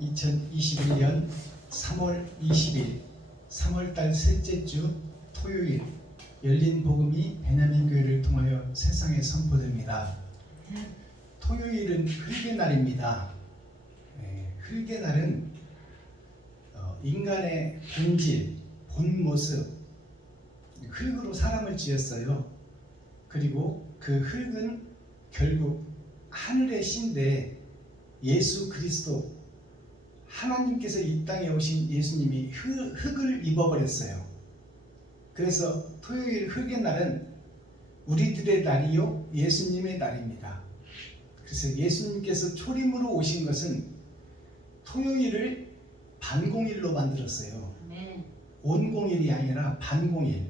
2021년 3월 20일 3월달 셋째 주 토요일 열린 복음이 베냐민 교회를 통하여 세상에 선포됩니다. 토요일은 흙의 날입니다. 흙의 날은 인간의 본질, 본 모습, 흙으로 사람을 지었어요. 그리고 그 흙은 결국 하늘의 신데 예수 그리스도 하나님께서 이 땅에 오신 예수님이 흙을 입어버렸어요. 그래서 토요일 흙의 날은 우리들의 날이요 예수님의 날입니다. 그래서 예수님께서 초림으로 오신 것은 토요일을 반공일로 만들었어요. 온공일이 아니라 반공일.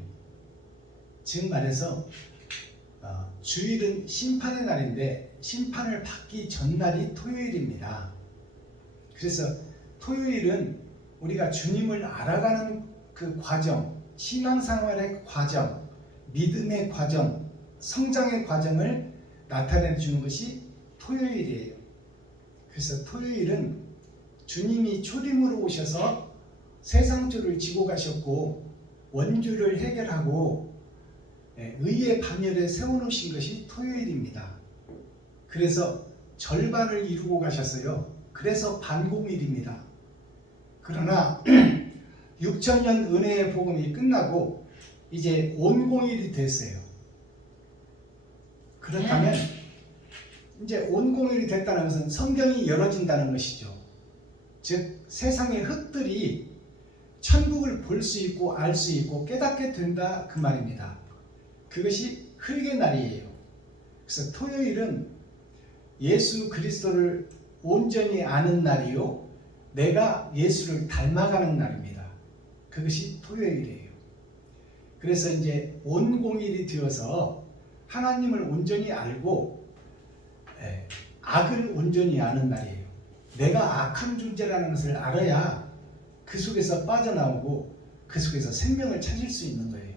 즉 말해서 주일은 심판의 날인데 심판을 받기 전날이 토요일입니다. 그래서 토요일은 우리가 주님을 알아가는 그 과정, 신앙생활의 과정, 믿음의 과정, 성장의 과정을 나타내 주는 것이 토요일이에요. 그래서 토요일은 주님이 초림으로 오셔서 세상주를 지고 가셨고 원주를 해결하고 의의 반열에 세워놓으신 것이 토요일입니다. 그래서 절반을 이루고 가셨어요. 그래서 반공일입니다. 그러나 6,000년 은혜의 복음이 끝나고 이제 온공일이 됐어요. 그렇다면 이제 온공일이 됐다는 것은 성경이 열어진다는 것이죠. 즉 세상의 흙들이 천국을 볼 수 있고 알 수 있고 깨닫게 된다 그 말입니다. 그것이 흙의 날이에요. 그래서 토요일은 예수 그리스도를 온전히 아는 날이요 내가 예수를 닮아가는 날입니다. 그것이 토요일이에요. 그래서 이제 온공일이 되어서 하나님을 온전히 알고 악을 온전히 아는 날이에요. 내가 악한 존재라는 것을 알아야 그 속에서 빠져나오고 그 속에서 생명을 찾을 수 있는 거예요.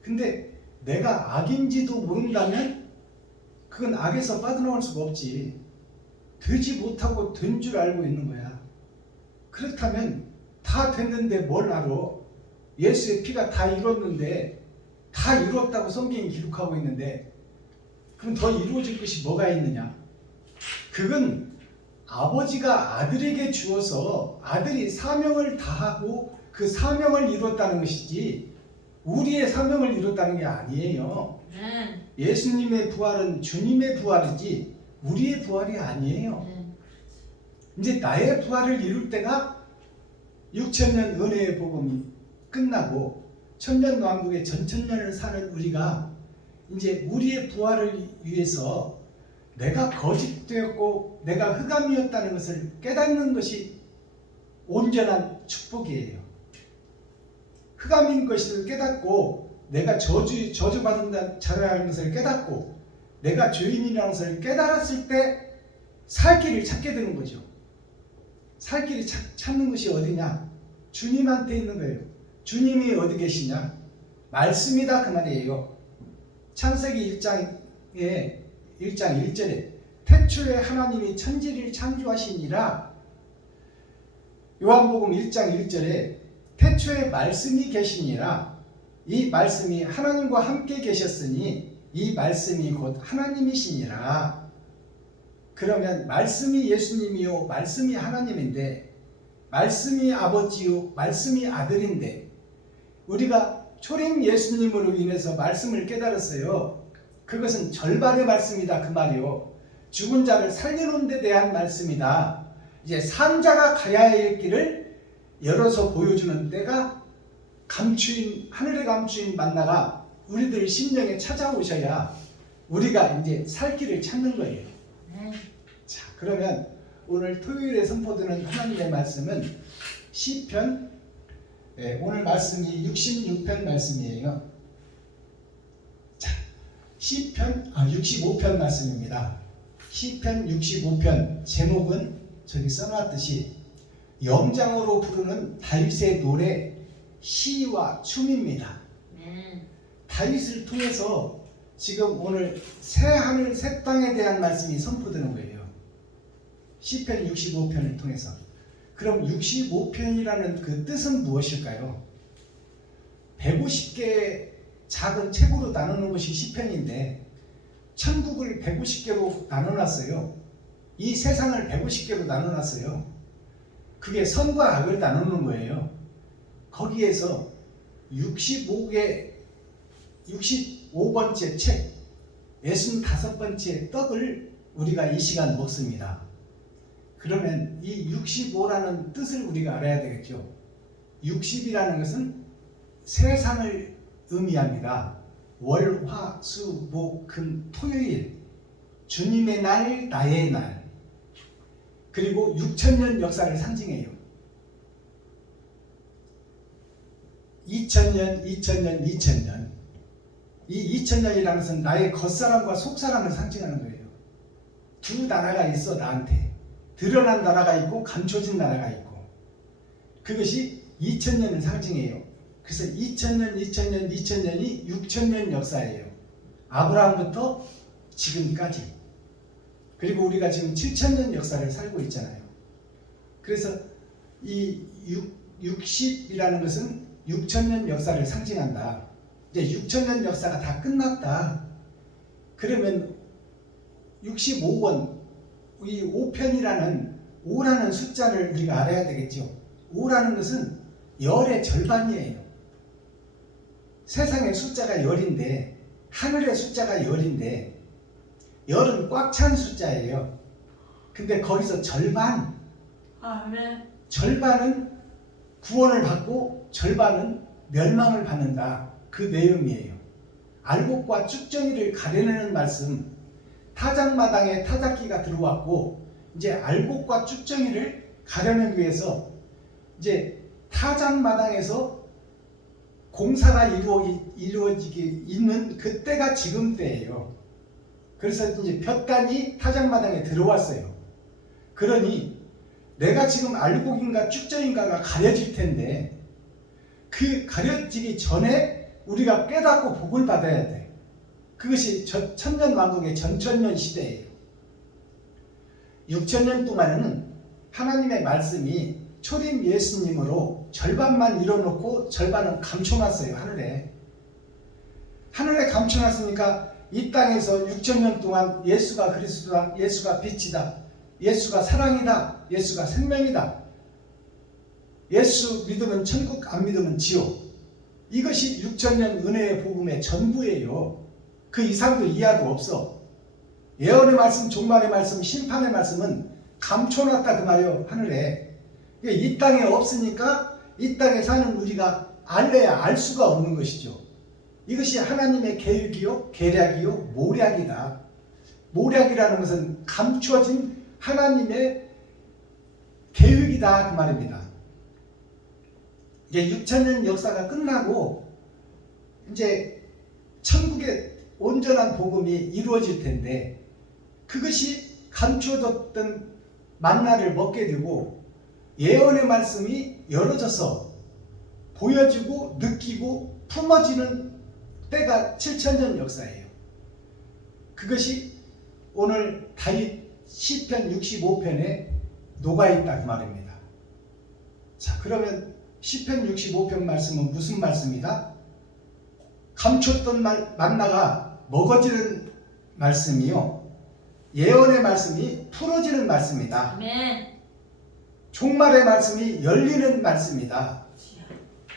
근데 내가 악인지도 모른다면 그건 악에서 빠져나올 수가 없지. 되지 못하고 된 줄 알고 있는 거야. 그렇다면 다 됐는데 뭘 알아? 예수의 피가 다 이뤘는데 다 이뤘다고 성경이 기록하고 있는데 그럼 더 이루어질 것이 뭐가 있느냐? 그건 아버지가 아들에게 주어서 아들이 사명을 다하고 그 사명을 이뤘다는 것이지 우리의 사명을 이뤘다는 게 아니에요. 예수님의 부활은 주님의 부활이지 우리의 부활이 아니에요. 이제 나의 부활을 이룰 때가 6,000년 은혜의 복음이 끝나고 천년왕국의 전천년을 사는 우리가 이제 우리의 부활을 위해서 내가 거짓되었고 내가 흑암이었다는 것을 깨닫는 것이 온전한 축복이에요. 흑암인 것을 깨닫고 내가 저주받은 자라는 것을 깨닫고 내가 죄인이라는 것을 깨달았을 때 살 길을 찾게 되는 거죠. 살 길을 찾는 것이 어디냐? 주님한테 있는 거예요. 주님이 어디 계시냐? 말씀이다 그 말이에요. 창세기 1장 1절에 태초에 하나님이 천지를 창조하시니라. 요한복음 1장 1절에 태초에 말씀이 계시니라. 이 말씀이 하나님과 함께 계셨으니 이 말씀이 곧 하나님이시니라. 그러면 말씀이 예수님이요 말씀이 하나님인데 말씀이 아버지요 말씀이 아들인데 우리가 초림 예수님으로 인해서 말씀을 깨달았어요. 그것은 절반의 말씀이다 그 말이요. 죽은 자를 살리는 데 대한 말씀이다. 이제 산 자가 가야 할 길을 열어서 보여주는 때가 하늘의 감추인 만나가 우리들 심령에 찾아오셔야 우리가 이제 살 길을 찾는 거예요. 자, 그러면 오늘 토요일에 선포되는 하나님의 말씀은 시편 오늘 말씀이 66편 말씀이에요. 자, 시편 65편 말씀입니다. 시편 65편 제목은 저기 써놨듯이 영장으로 부르는 다윗의 노래 시와 춤입니다. 다윗을 통해서 지금 오늘 새 하늘 새 땅에 대한 말씀이 선포되는 거예요. 시편 65편을 통해서. 그럼 65편이라는 그 뜻은 무엇일까요? 150개의 작은 책으로 나누는 것이 시편인데 천국을 150개로 나눠놨어요. 이 세상을 150개로 나눠놨어요. 그게 선과 악을 나누는 거예요. 거기에서 65번째 책, 65번째 떡을 우리가 이 시간 먹습니다. 그러면 이 65라는 뜻을 우리가 알아야 되겠죠. 60이라는 것은 세상을 의미합니다. 월, 화, 수, 목, 금, 토요일, 주님의 날, 나의 날. 그리고 6천년 역사를 상징해요. 2000년, 2000년, 2000년. 이 2000년이라는 것은 나의 겉사람과 속사람을 상징하는 거예요. 두 나라가 있어 나한테. 드러난 나라가 있고 감춰진 나라가 있고. 그것이 2000년을 상징해요. 그래서 2000년, 2000년, 2000년이 6000년 역사예요. 아브라함부터 지금까지. 그리고 우리가 지금 7000년 역사를 살고 있잖아요. 그래서 이 60이라는 것은 6000년 역사를 상징한다. 이제 6000년 역사가 다 끝났다. 그러면 65권, 이 5편이라는 5라는 숫자를 우리가 알아야 되겠죠. 5라는 것은 열의 절반이에요. 세상의 숫자가 열인데 하늘의 숫자가 열인데 열은 꽉 찬 숫자예요. 근데 거기서 절반, 절반은 구원을 받고 절반은 멸망을 받는다. 그 내용이에요. 알곡과 쭉정이를 가려내는 말씀. 타작마당에 타작기가 들어왔고 이제 알곡과 쭉정이를 가려내기 위해서 이제 타작마당에서 공사가 이루어지게 있는 그때가 지금 때예요. 그래서 이제 볕간이 타작마당에 들어왔어요. 그러니 내가 지금 알곡인가 쭉정인가가 가려질 텐데 그 가려지기 전에 우리가 깨닫고 복을 받아야 돼. 그것이 천년왕국의 전천년 시대예요. 6000년 동안은 하나님의 말씀이 초림 예수님으로 절반만 이뤄놓고 절반은 감춰놨어요. 하늘에 감춰놨으니까 이 땅에서 6000년 동안 예수가 그리스도다, 예수가 빛이다, 예수가 사랑이다, 예수가 생명이다, 예수 믿으면 천국, 안 믿으면 지옥. 이것이 6000년 은혜의 복음의 전부예요. 그 이상도 이하도 없어. 예언의 말씀, 종말의 말씀, 심판의 말씀은 감춰놨다 그 말이에요. 하늘에. 이 땅에 없으니까 이 땅에 사는 우리가 알래야 알 수가 없는 것이죠. 이것이 하나님의 계획이요, 계략이요, 모략이다. 모략이라는 것은 감추어진 하나님의 계획이다 그 말입니다. 이제 6000년 역사가 끝나고 이제 천국의 온전한 복음이 이루어질 텐데 그것이 감추어뒀던 만나를 먹게 되고 예언의 말씀이 열어져서 보여지고 느끼고 품어지는 때가 7000년 역사예요. 그것이 오늘 다윗 시편 65편에 녹아있다 그 말입니다. 자, 그러면 시편 65편 말씀은 무슨 말씀이다? 감췄던 만나가 먹어지는 말씀이요, 예언의 말씀이 풀어지는 말씀이다. 아멘. 종말의 말씀이 열리는 말씀이다.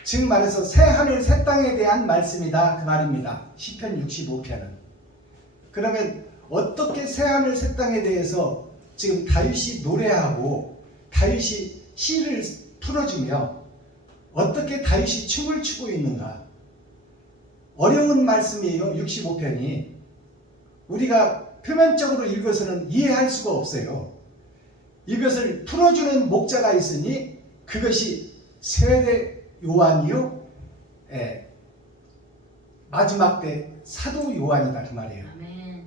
즉 말해서 새 하늘 새 땅에 대한 말씀이다 그 말입니다. 시편 65편은. 그러면 어떻게 새 하늘 새 땅에 대해서 지금 다윗이 노래하고 다윗이 시를 풀어주며 어떻게 다윗이 춤을 추고 있는가? 어려운 말씀이에요. 65편이. 우리가 표면적으로 읽어서는 이해할 수가 없어요. 이것을 풀어주는 목자가 있으니 그것이 세례 요한이요, 마지막 때 사도 요한이다 그 말이에요. 아멘.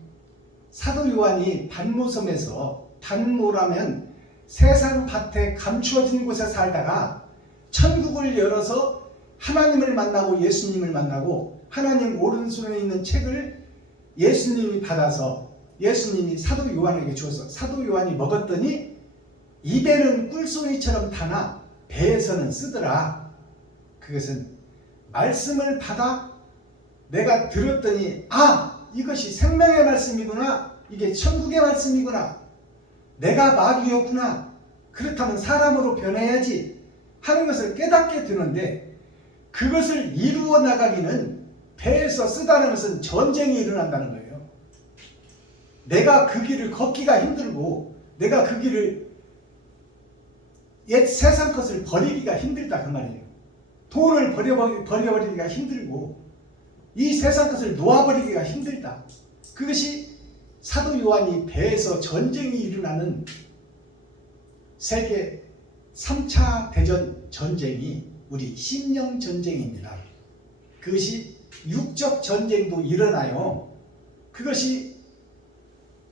사도 요한이 반모섬에서, 반모라면 세상 밭에 감추어진 곳에 살다가 천국을 열어서 하나님을 만나고 예수님을 만나고 하나님 오른손에 있는 책을 예수님이 받아서 예수님이 사도 요한에게 주어서 사도 요한이 먹었더니 입에는 꿀송이처럼 타나 배에서는 쓰더라. 그것은 말씀을 받아 내가 들었더니 이것이 생명의 말씀이구나. 이게 천국의 말씀이구나. 내가 마귀였구나. 그렇다면 사람으로 변해야지 하는 것을 깨닫게 되는데, 그것을 이루어 나가기는 배에서 쓰다는 것은 전쟁이 일어난다는 거예요. 내가 그 길을 걷기가 힘들고, 내가 그 길을 옛 세상 것을 버리기가 힘들다 그 말이에요. 돈을 버려버리기가 힘들고 이 세상 것을 놓아버리기가 힘들다. 그것이 사도 요한이 배에서 전쟁이 일어나는 세계 3차 대전 전쟁이 우리 심령 전쟁입니다. 그것이 육적 전쟁도 일어나요. 그것이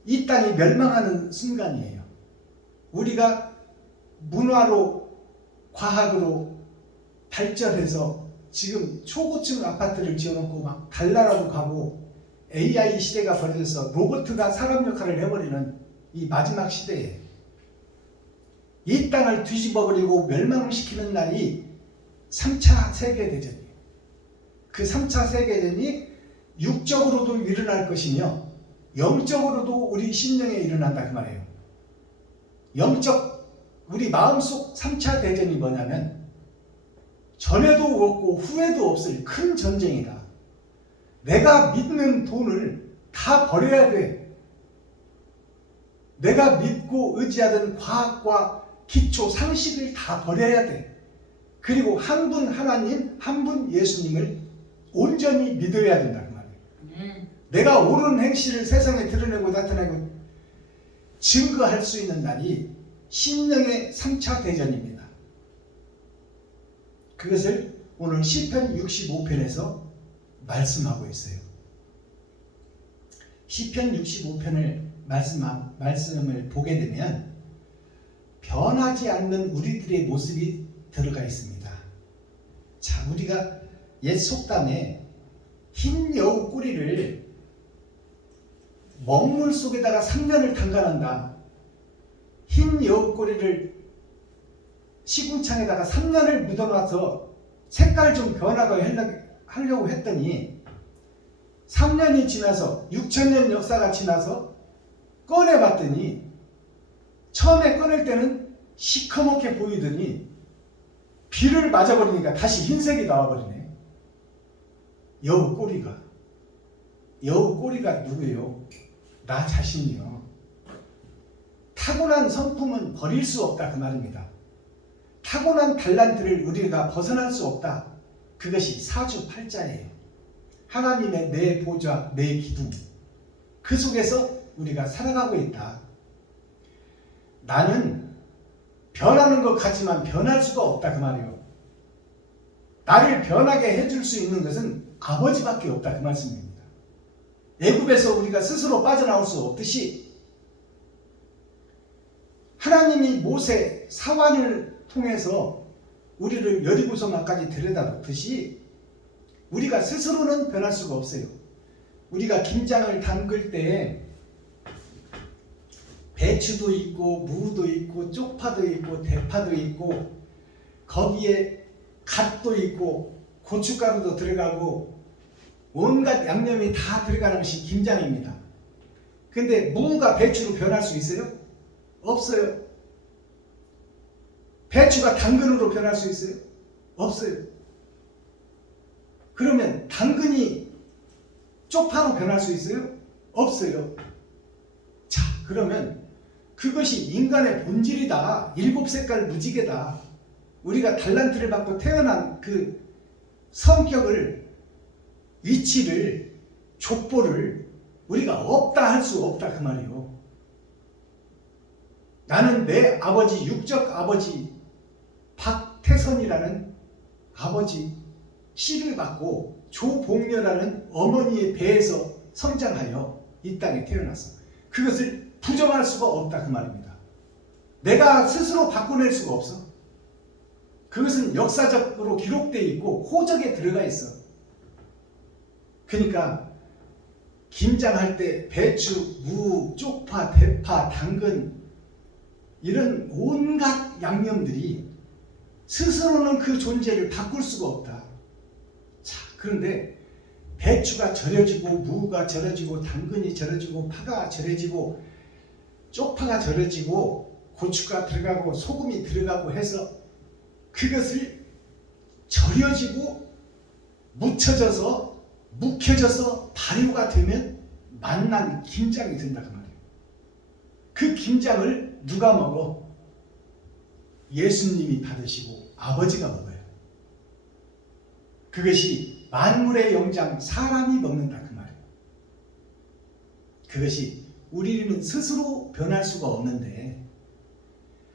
이 땅이 멸망하는 순간이에요. 우리가 문화로 과학으로 발전해서 지금 초고층 아파트를 지어놓고 막 달나라로 가고 AI 시대가 벌어져서 로봇가 사람 역할을 해버리는 이 마지막 시대에 이 땅을 뒤집어버리고 멸망시키는 날이 3차 세계대전이에요. 그 3차 세계대전이 육적으로도 일어날 것이며 영적으로도 우리 심령에 일어난다 그 말이에요. 영적 우리 마음속 3차 대전이 뭐냐면 전에도 없고 후에도 없을 큰 전쟁이다. 내가 믿는 돈을 다 버려야 돼. 내가 믿고 의지하던 과학과 기초 상식을 다 버려야 돼. 그리고 한 분 하나님, 한 분 예수님을 온전히 믿어야 된다 그 말이에요. 내가 옳은 행실을 세상에 드러내고 나타내고 증거할 수 있는 날이 심령의 3차 대전입니다. 그것을 오늘 시편 65편에서 말씀하고 있어요. 시편 65편을 말씀을 보게 되면 변하지 않는 우리들의 모습이 들어가 있습니다. 자, 우리가 옛 속담에 흰 여우 꼬리를 먹물 속에다가 3년을 담가놓는다. 흰 여우 꼬리를 시궁창에다가 3년을 묻어놔서 색깔 좀 변하게 하려고 했더니 3년이 지나서 6,000년 역사가 지나서 꺼내봤더니 처음에 꺼낼 때는 시커멓게 보이더니 비를 맞아버리니까 다시 흰색이 나와버리네. 여우 꼬리가 누구예요? 나 자신이요. 타고난 성품은 버릴 수 없다 그 말입니다. 타고난 달란트를 우리가 벗어날 수 없다. 그것이 사주팔자예요. 하나님의 내 보좌, 내 기둥, 그 속에서 우리가 살아가고 있다. 나는 변하는 것 같지만 변할 수가 없다 그 말이에요. 나를 변하게 해줄 수 있는 것은 아버지밖에 없다 그 말씀입니다. 애굽에서 우리가 스스로 빠져나올 수 없듯이 하나님이 모세 사환을 통해서 우리를 여리고성까지 데려다 놓듯이 우리가 스스로는 변할 수가 없어요. 우리가 김장을 담글 때 배추도 있고 무도 있고 쪽파도 있고 대파도 있고 거기에 갓도 있고 고춧가루도 들어가고 온갖 양념이 다 들어가는 것이 김장입니다. 근데 무가 배추로 변할 수 있어요? 없어요. 배추가 당근으로 변할 수 있어요? 없어요. 그러면 당근이 쪽파로 변할 수 있어요? 없어요. 자, 그러면 그것이 인간의 본질이다. 7색깔 무지개다. 우리가 달란트를 받고 태어난 그 성격을, 위치를, 족보를 우리가 없다 할 수 없다 그 말이에요. 나는 내 아버지, 육적 아버지 박태선이라는 아버지 씨를 받고 조봉녀라는 어머니의 배에서 성장하여 이 땅에 태어났어. 그것을 부정할 수가 없다 그 말입니다. 내가 스스로 바꿔낼 수가 없어. 그것은 역사적으로 기록되어 있고 호적에 들어가 있어. 그러니까 김장할 때 배추, 무, 쪽파, 대파, 당근 이런 온갖 양념들이 스스로는 그 존재를 바꿀 수가 없다. 자, 그런데 배추가 절여지고 무가 절여지고 당근이 절여지고 파가 절여지고 쪽파가 절여지고 고추가 들어가고 소금이 들어가고 해서 그것을 절여지고 묻혀져서 묵혀져서 발효가 되면 맛난 김장이 된다 그 말이에요. 그 김장을 누가 먹어? 예수님이 받으시고 아버지가 먹어요. 그것이 만물의 영장 사람이 먹는다 그 말이에요. 그것이 우리는 스스로 변할 수가 없는데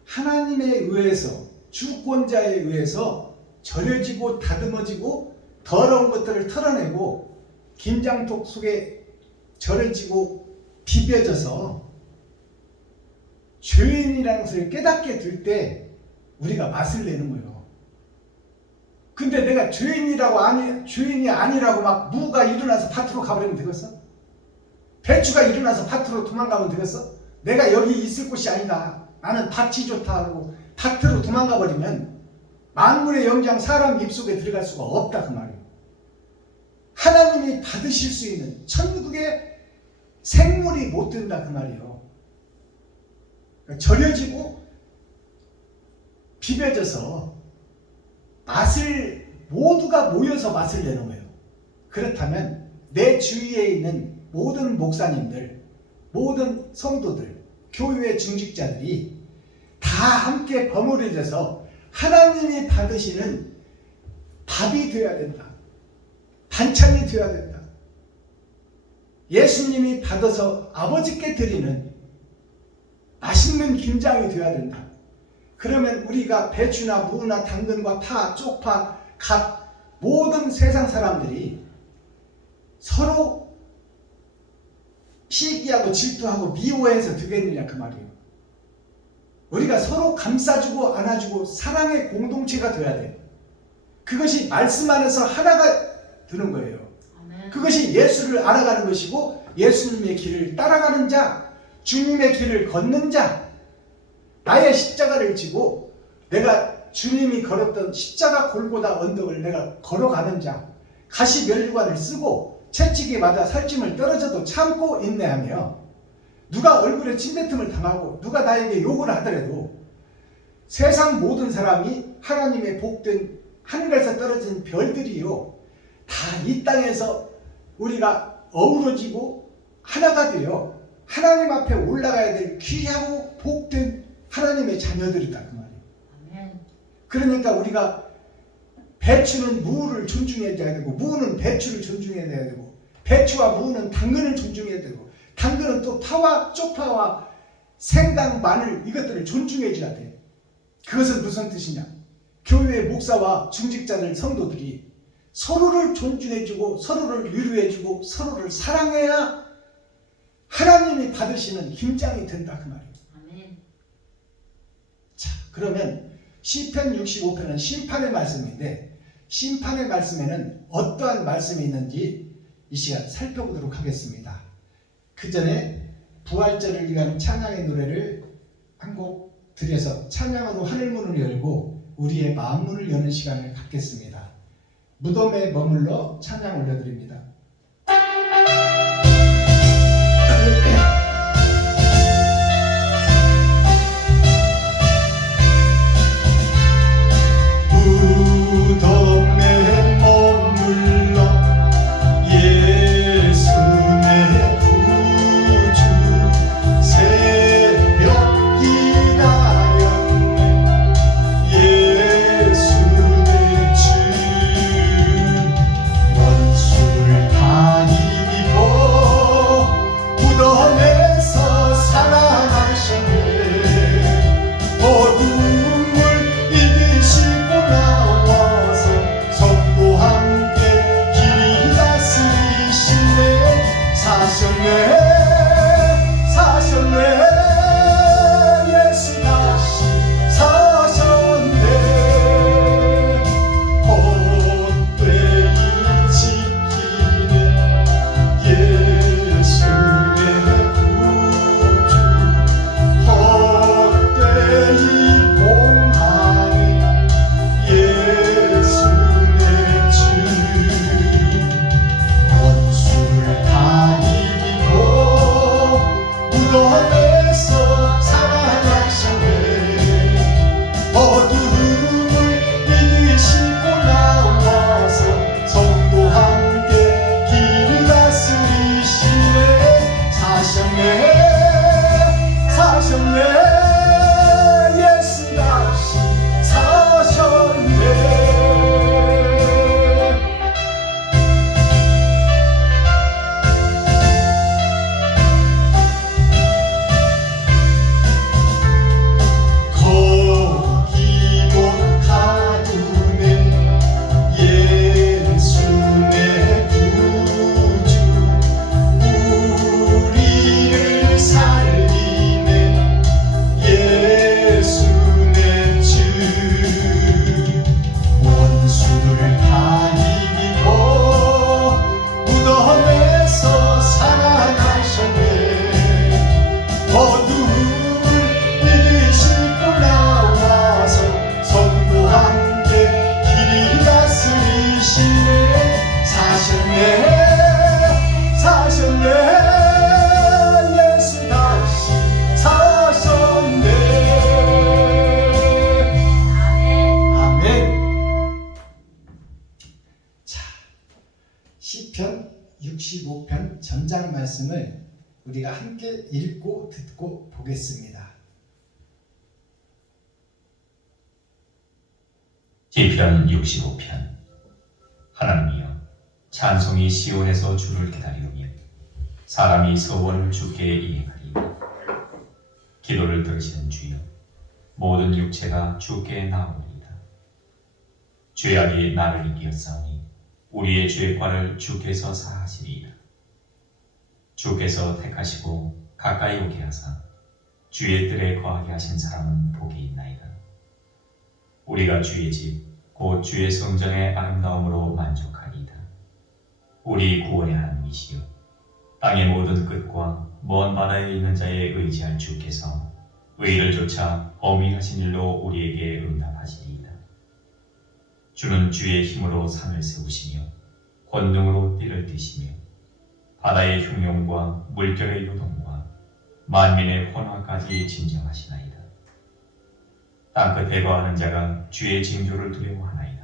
하나님에 의해서 주권자에 의해서 절여지고 다듬어지고 더러운 것들을 털어내고 김장독 속에 절여지고 비벼져서 죄인이라는 것을 깨닫게 될 때 우리가 맛을 내는 거예요. 근데 내가 죄인이 아니라고 막 무가 일어나서 밭으로 가버리면 되겠어? 배추가 일어나서 밭으로 도망가면 되겠어? 내가 여기 있을 곳이 아니다. 나는 밭이 좋다 하고 밭으로 도망가 버리면 만물의 영장 사람 입속에 들어갈 수가 없다 그 말이에요. 하나님이 받으실 수 있는 천국의 생물이 못 된다 그 말이에요. 그러니까 절여지고 비벼져서 맛을 모두가 모여서 맛을 내는 거예요. 그렇다면 내 주위에 있는 모든 목사님들, 모든 성도들, 교회 중직자들이 다 함께 버무려져서 하나님이 받으시는 밥이 되어야 된다. 반찬이 되어야 된다. 예수님이 받아서 아버지께 드리는 맛있는 김장이 되어야 된다. 그러면 우리가 배추나 무나 당근과 파, 쪽파, 갓 모든 세상 사람들이 서로 시기하고 질투하고 미워해서 되겠느냐 그 말이에요. 우리가 서로 감싸주고 안아주고 사랑의 공동체가 돼야 돼. 그것이 말씀 안에서 하나가 되는 거예요. 그것이 예수를 알아가는 것이고 예수님의 길을 따라가는 자, 주님의 길을 걷는 자, 나의 십자가를 지고 내가 주님이 걸었던 십자가 골고다 언덕을 내가 걸어가는 자, 가시면류관을 쓰고 채찍에 맞아 살찜을 떨어져도 참고 인내하며 누가 얼굴에 침뱉음을 당하고 누가 나에게 욕을 하더라도 세상 모든 사람이 하나님의 복된 하늘에서 떨어진 별들이요 다 이 땅에서 우리가 어우러지고 하나가 되어 하나님 앞에 올라가야 될 귀하고 복된 하나님의 자녀들이다 그 말이에요. 그러니까 우리가 배추는 무를 존중해야 되고 무는 배추를 존중해야 되고 배추와 무는 당근을 존중해야 되고 당근은 또 파와 쪽파와 생강, 마늘 이것들을 존중해줘야 돼. 그것은 무슨 뜻이냐? 교회의 목사와 중직자들 성도들이 서로를 존중해주고 서로를 위로해주고 서로를 사랑해야 하나님이 받으시는 김장이 된다 그 말이에요. 아멘. 자, 그러면 시편 65편은 심판의 말씀인데 심판의 말씀에는 어떠한 말씀이 있는지 이 시간 살펴보도록 하겠습니다. 그 전에 부활절을 위한 찬양의 노래를 한 곡 드려서 찬양으로 하늘문을 열고 우리의 마음문을 여는 시간을 갖겠습니다. 무덤에 머물러 찬양 올려드립니다. 무덤에 머물러 예수 내 구주 새벽 기다렸네 예수 내 주 원수를 65편 전장 말씀을 우리가 함께 읽고 듣고 보겠습니다. 시편 65편. 하나님이여, 찬송이 시온에서 주를 기다리오며 사람이 서원을 주께 이행하리이다. 기도를 들으시는 주여, 모든 육체가 주께 나오리이다. 죄악이 나를 이기었사오니 우리의 죄과를 주께서 사하시리이다. 주께서 택하시고 가까이 오게 하사 주의 뜰에 거하게 하신 사람은 복이 있나이다. 우리가 주의 집, 곧 주의 성전의 아름다움으로 만족하리이다. 우리 구원의 하나님이시여, 땅의 모든 끝과 먼 바다에 있는 자에 의지할 주께서 의를 쫓아 어미하신 일로 우리에게 응답하시리이다. 주는 주의 힘으로 산을 세우시며 권능으로 띠를 띠시며 바다의 흉용과 물결의 요동과 만민의 혼화까지 진정하시나이다. 땅끝에 거하는 자가 주의 징조를 두려워하나이다.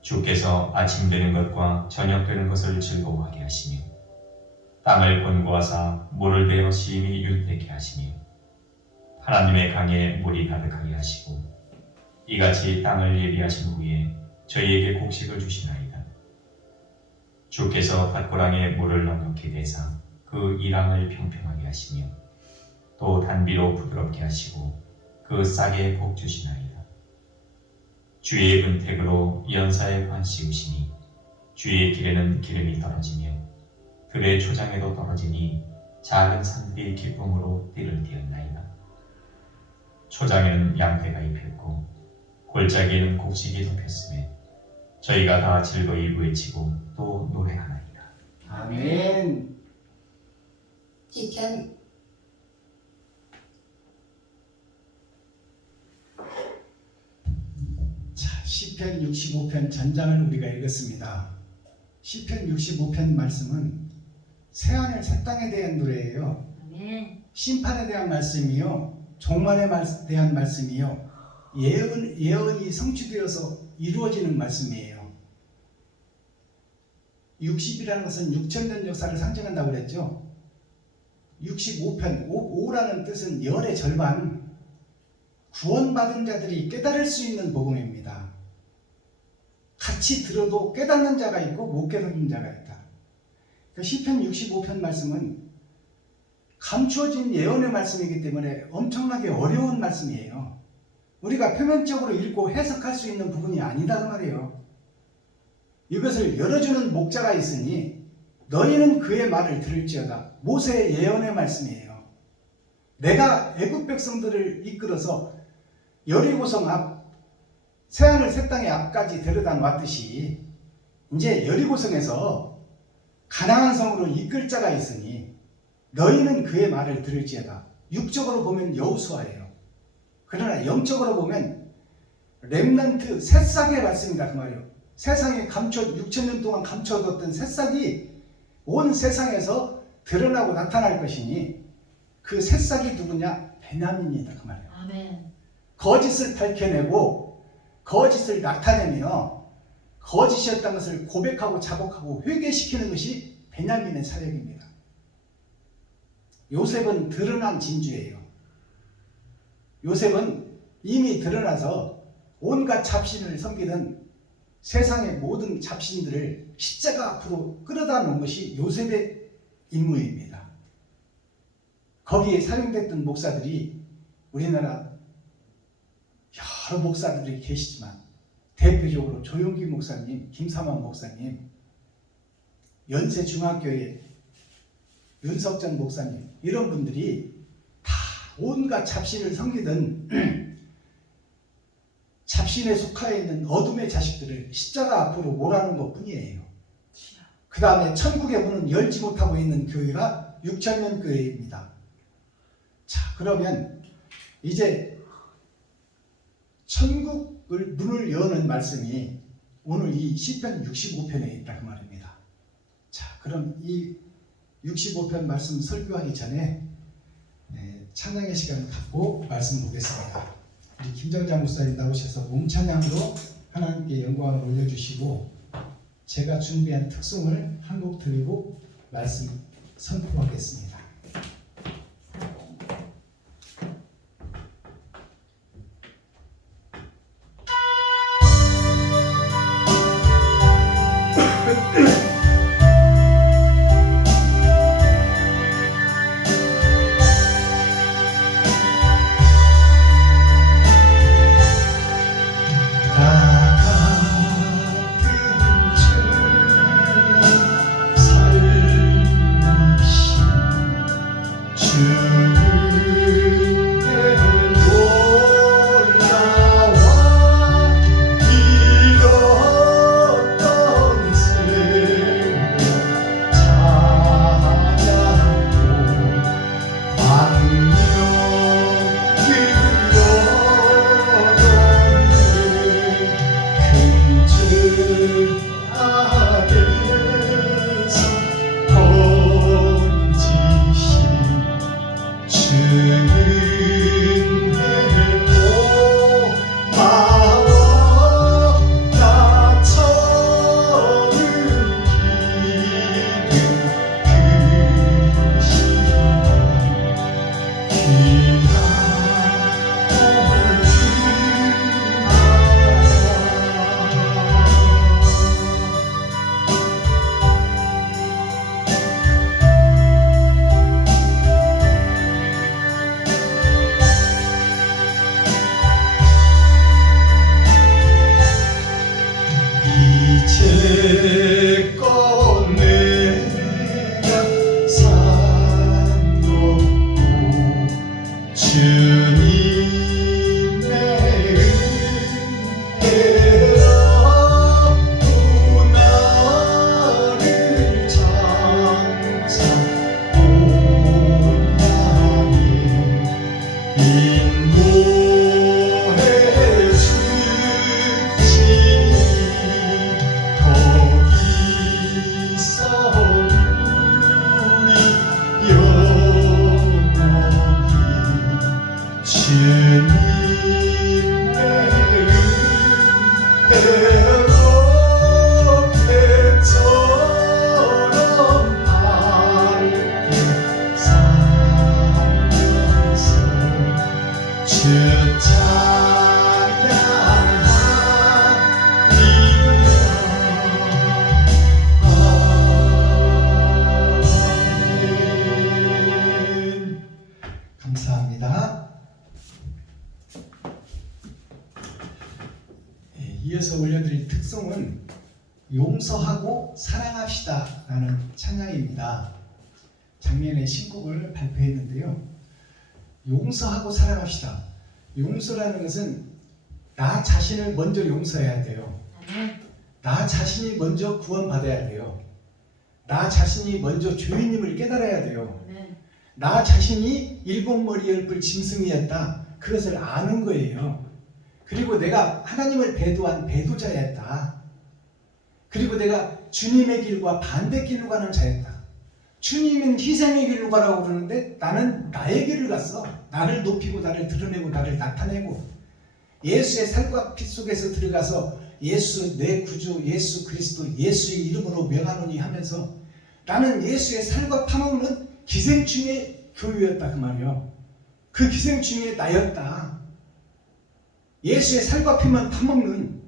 주께서 아침 되는 것과 저녁 되는 것을 즐거워하게 하시며 땅을 권고하사 물을 대어 심히 윤택케 하시며 하나님의 강에 물이 가득하게 하시고 이같이 땅을 예비하신 후에 저희에게 곡식을 주시나이다. 주께서 밭고랑에 물을 넉넉히 대사 그 이랑을 평평하게 하시며 또 단비로 부드럽게 하시고 그 싹에 복 주시나이다. 주의 은택으로 연사에 관 씌우시니 주의 길에는 기름이 떨어지며 들의 초장에도 떨어지니 작은 산들이 기쁨으로 띠를 띠었나이다. 초장에는 양떼가 입혔고 골짜기에는 곡식이 덮였으며 저희가 다 즐거이 외치고 또 노래하나이다. 아멘. 시편 시편 65편 전장을 우리가 읽었습니다. 시편 65편 말씀은 새하늘 새 땅에 대한 노래예요. 아멘. 심판에 대한 말씀이요, 종말에 대한 말씀이요, 예언이 성취되어서 이루어지는 말씀이에요. 60이라는 것은 6,000년 역사를 상징한다고 그랬죠. 65편, 5라는 뜻은 열의 절반, 구원받은 자들이 깨달을 수 있는 복음입니다. 같이 들어도 깨닫는 자가 있고 못 깨닫는 자가 있다. 그러니까 시편 65편 말씀은 감추어진 예언의 말씀이기 때문에 엄청나게 어려운 말씀이에요. 우리가 표면적으로 읽고 해석할 수 있는 부분이 아니다 그 말이에요. 이것을 열어주는 목자가 있으니 너희는 그의 말을 들을지어다. 모세의 예언의 말씀이에요. 내가 애굽 백성들을 이끌어서 여리고성 앞, 새하늘 새 땅의 앞까지 데려다 놨듯이 이제 여리고성에서 가나안 성으로 이끌 자가 있으니 너희는 그의 말을 들을지어다. 육적으로 보면 여호수아예요. 그러나 영적으로 보면 렘넌트 새싹의 말씀이다 그 말이에요. 세상에 6,000년 동안 감춰뒀던 새싹이 온 세상에서 드러나고 나타날 것이니 그 새싹이 누구냐? 베냐민이다 그 말이에요. 아멘. 거짓을 밝혀내고 거짓을 나타내며 거짓이었다는 것을 고백하고 자복하고 회개시키는 것이 베냐민의 사역입니다. 요셉은 드러난 진주예요. 요셉은 이미 드러나서 온갖 잡신을 섬기던 세상의 모든 잡신들을 십자가 앞으로 끌어다 놓은 것이 요셉의 임무입니다. 거기에 사용됐던 목사들이 우리나라 여러 목사들이 계시지만 대표적으로 조용기 목사님, 김삼환 목사님, 연세중학교의 윤석전 목사님, 이런 분들이 다 온갖 잡신을 섬기던 잡신에 속하여 있는 어둠의 자식들을 십자가 앞으로 몰아놓은 것 뿐이에요. 그 다음에 천국의 문은 열지 못하고 있는 교회가 6,000년 교회입니다. 자, 그러면 이제 천국을 문을 여는 말씀이 오늘 이 시편 65편에 있다 그 말입니다. 자, 그럼 이 65편 말씀 설교하기 전에 찬양의 시간을 갖고 말씀 보겠습니다. 우리 김정자 목사님 나오셔서 몸찬양으로 하나님께 영광을 올려주시고 제가 준비한 특송을 한 곡 드리고 말씀 선포하겠습니다. 이제껏 내가 산 것도 주님의 은혜라 또 나를 장차 온양히 인도해 감사합니다. 이어서 올려드릴 특송은 용서하고 사랑합시다 라는 찬양입니다. 작년에 신곡을 발표했는데요. 용서하고 사랑합시다. 용서라는 것은 나 자신을 먼저 용서해야 돼요. 나 자신이 먼저 구원받아야 돼요. 나 자신이 먼저 주인님을 깨달아야 돼요. 나 자신이 일곱 머리 열불 짐승이었다. 그것을 아는 거예요. 그리고 내가 하나님을 배도한 배도자였다. 그리고 내가 주님의 길과 반대길로 가는 자였다. 주님은 희생의 길로 가라고 그러는데 나는 나의 길을 갔어. 나를 높이고 나를 드러내고 나를 나타내고 예수의 살과 피 속에서 들어가서 예수 내 구주 예수 그리스도 예수의 이름으로 명하노니 하면서 나는 예수의 살과 파먹는 기생충의 교회였다 그 말이요. 그 기생충의 나였다. 예수의 살과 피만 파먹는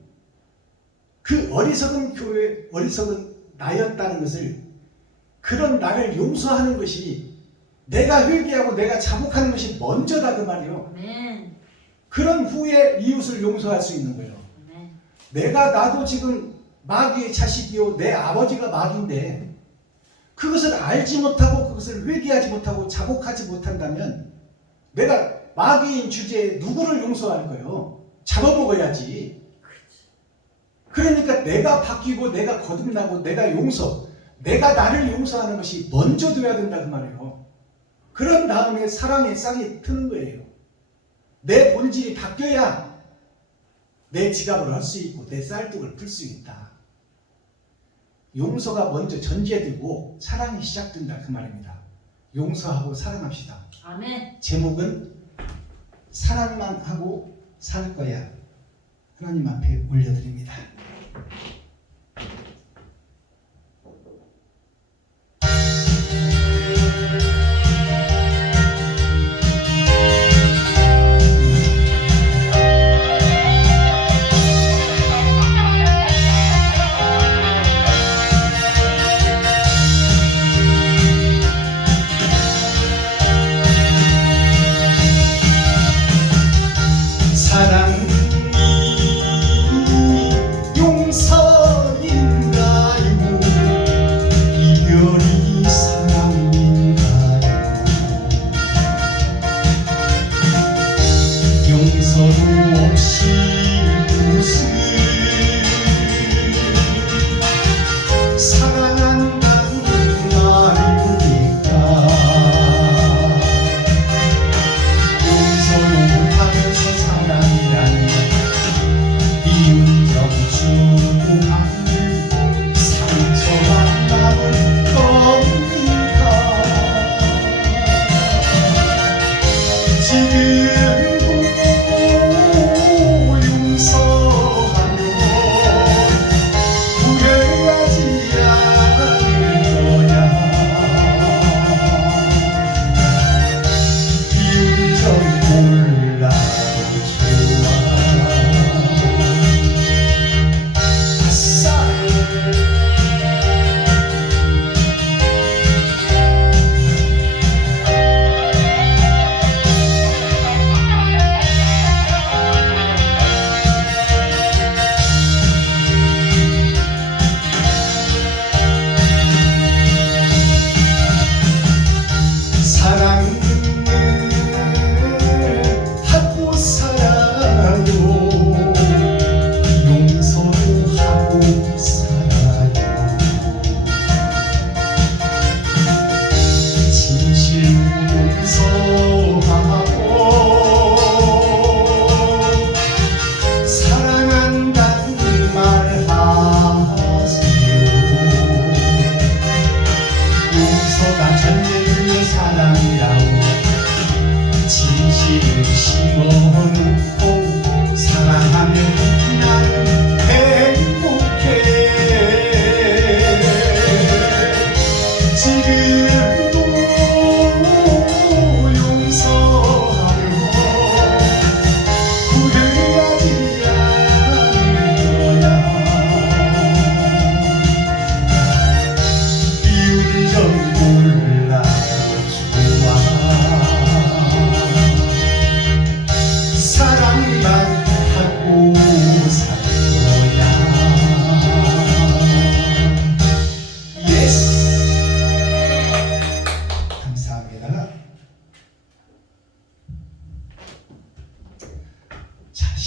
그 어리석은 교회, 어리석은 나였다는 것을, 그런 나를 용서하는 것이, 내가 회개하고 내가 자복하는 것이 먼저다 그 말이요. 그런 후에 이웃을 용서할 수 있는 거예요. 나도 지금 마귀의 자식이요 내 아버지가 마귀인데 그것을 알지 못하고 그것을 회개하지 못하고 자복하지 못한다면 내가 마귀인 주제에 누구를 용서할 거예요? 잡아먹어야지. 그러니까 내가 바뀌고 내가 거듭나고 내가 나를 용서하는 것이 먼저 돼야 된다 그 말이에요. 그런 다음에 사랑의 쌍이 트는 거예요. 내 본질이 바뀌어야 내 지갑을 할 수 있고 내 쌀떡을 풀 수 있다. 용서가 먼저 전제되고 사랑이 시작된다 그 말입니다. 용서하고 사랑합시다. 아멘. 제목은 사랑만 하고 살 거야. 하나님 앞에 올려드립니다.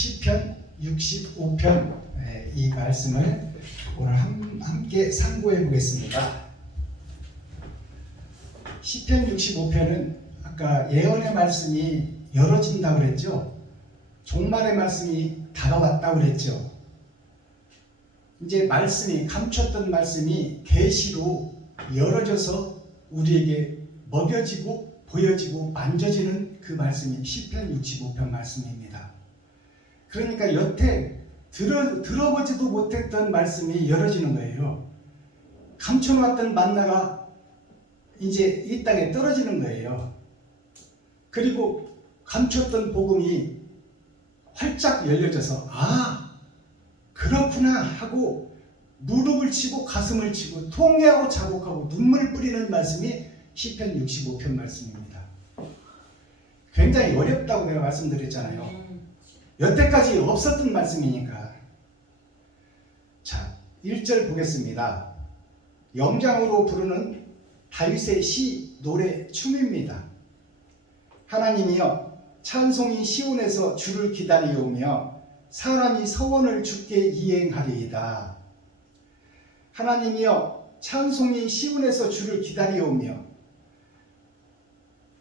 시편 65편 이 말씀을 오늘 함께 상고해 보겠습니다. 시편 65편은 아까 예언의 말씀이 열어진다고 그랬죠. 종말의 말씀이 다가왔다고 그랬죠. 이제 말씀이 감췄던 말씀이 계시로 열어져서 우리에게 먹여지고 보여지고 만져지는 그 말씀이 시편 65편 말씀입니다. 그러니까 여태 들어보지도 못했던 말씀이 열어지는 거예요. 감춰놨던 만나가 이제 이 땅에 떨어지는 거예요. 그리고 감췄던 복음이 활짝 열려져서 그렇구나 하고 무릎을 치고 가슴을 치고 통회하고 자복하고 눈물을 뿌리는 말씀이 시편 65편 말씀입니다. 굉장히 어렵다고 내가 말씀드렸잖아요. 여태까지 없었던 말씀이니까. 자, 1절 보겠습니다. 영장으로 부르는 다윗의 시, 노래, 춤입니다. 하나님이여 찬송이 시온에서 주를 기다리오며 사람이 서원을 주께 이행하리이다. 하나님이여 찬송이 시온에서 주를 기다리오며,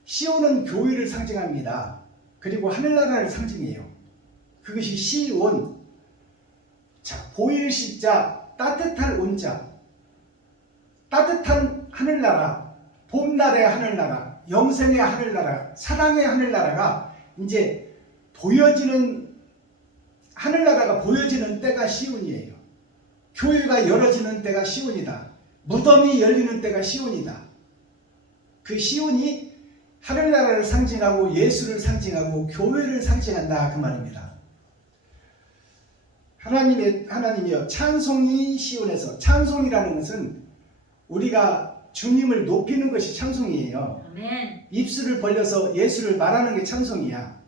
시온은 교회를 상징합니다. 그리고 하늘나라를 상징해요. 그것이 시온. 자, 보일 시자, 따뜻할 온자, 따뜻한 하늘나라, 봄날의 하늘나라, 영생의 하늘나라, 사랑의 하늘나라가 이제 보여지는, 하늘나라가 보여지는 때가 시온이에요. 교회가 열어지는 때가 시온이다. 무덤이 열리는 때가 시온이다. 그 시온이 하늘나라를 상징하고 예수를 상징하고 교회를 상징한다 그 말입니다. 하나님이여 찬송이 시온에서, 찬송이라는 것은 우리가 주님을 높이는 것이 찬송이에요. 아멘. 입술을 벌려서 예수를 말하는 게 찬송이야.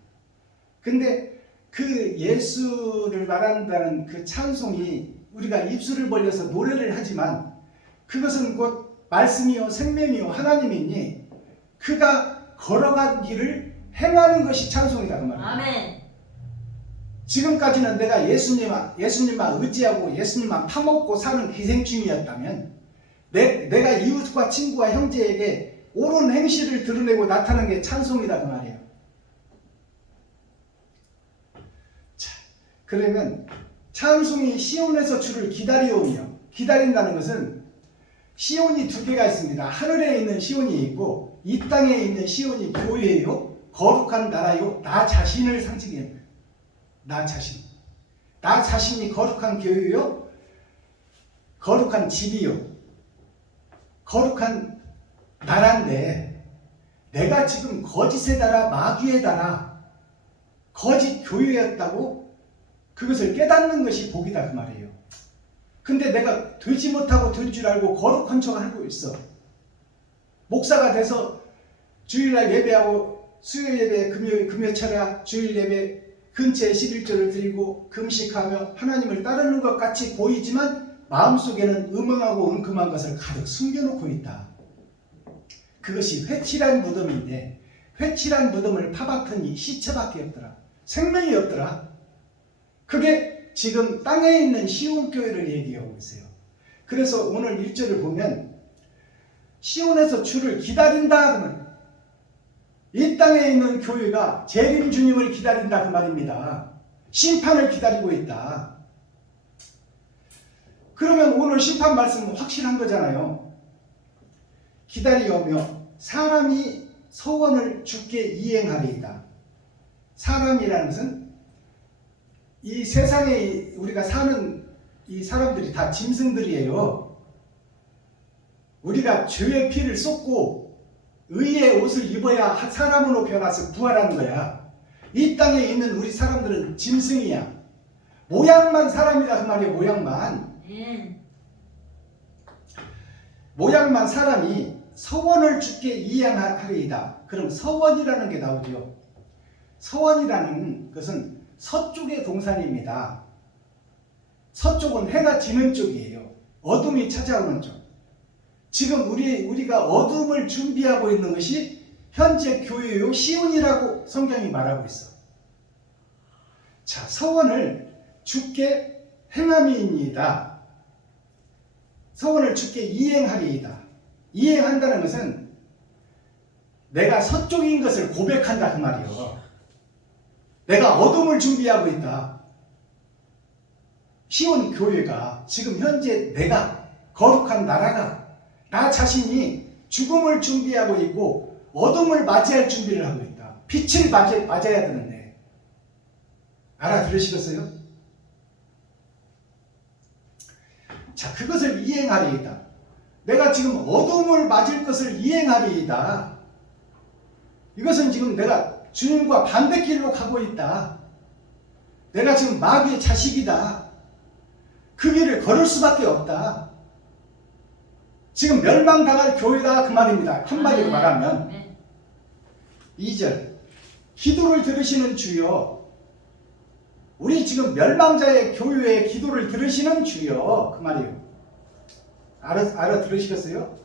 근데 그 예수를 말한다는 그 찬송이 우리가 입술을 벌려서 노래를 하지만 그것은 곧 말씀이요 생명이요 하나님이니 그가 걸어간 길을 행하는 것이 찬송이다 그 말이야. 아멘. 지금까지는 내가 예수님만 의지하고 예수님만 파먹고 사는 기생충이었다면 내가 이웃과 친구와 형제에게 옳은 행실을 드러내고 나타나는 게 찬송이다 그 말이에요. 자, 그러면 찬송이 시온에서 주를 기다려오며, 기다린다는 것은 시온이 두 개가 있습니다. 하늘에 있는 시온이 있고 이 땅에 있는 시온이 교회예요. 거룩한 나라요. 나 자신을 상징해요. 나 자신. 나 자신이 거룩한 교회요. 거룩한 집이요. 거룩한 나라인데 내가 지금 거짓에 달아 마귀에 달아 거짓 교회였다고 그것을 깨닫는 것이 복이다 그 말이에요. 근데 내가 되지 못하고 된 줄 알고 거룩한 척을 하고 있어. 목사가 돼서 주일날 예배하고 수요일 예배, 금요 철야, 주일 예배 근처에 11조를 드리고 금식하며 하나님을 따르는 것 같이 보이지만 마음속에는 음흉하고 은큼한 것을 가득 숨겨놓고 있다. 그것이 회칠한 무덤인데 회칠한 무덤을 파봤더니 시체밖에 없더라. 생명이 없더라. 그게 지금 땅에 있는 시온교회를 얘기하고 있어요. 그래서 오늘 1절을 보면 시온에서 주를 기다린다 그 말이에요. 이 땅에 있는 교회가 재림 주님을 기다린다 그 말입니다. 심판을 기다리고 있다. 그러면 오늘 심판 말씀은 확실한 거잖아요. 기다리오며 사람이 서원을 주께 이행하리이다. 사람이라는 것은 이 세상에 우리가 사는 이 사람들이 다 짐승들이에요. 우리가 죄의 피를 쏟고 의의 옷을 입어야 사람으로 변화해서 부활하는 거야. 이 땅에 있는 우리 사람들은 짐승이야. 모양만 사람이라 그 말이에요. 모양만 사람이 서원을 주께 이행하리이다. 그럼 서원이라는 게 나오죠. 서원이라는 것은 서쪽의 동산입니다. 서쪽은 해가 지는 쪽이에요. 어둠이 찾아오는 쪽. 지금 우리가 어둠을 준비하고 있는 것이 현재 교회요 시온이라고 성경이 말하고 있어. 자, 서원을 주께 행함이니이다. 서원을 주께 이행하리이다. 이행한다는 것은 내가 서쪽인 것을 고백한다 그 말이요. 내가 어둠을 준비하고 있다. 시온 교회가 지금 현재 내가 거룩한 나라가 나 자신이 죽음을 준비하고 있고 어둠을 맞이할 준비를 하고 있다. 빛을 맞아야 되는데 알아들으시겠어요? 자, 그것을 이행하리이다. 내가 지금 어둠을 맞을 것을 이행하리이다. 이것은 지금 내가 주님과 반대길로 가고 있다. 내가 지금 마귀의 자식이다. 그 길을 걸을 수밖에 없다. 지금 멸망당할 교회다 그 말입니다. 한마디로 말하면 2절 기도를 들으시는 주여, 우리 지금 멸망자의 교회의 기도를 들으시는 주여 그 말이에요. 알아들으시겠어요?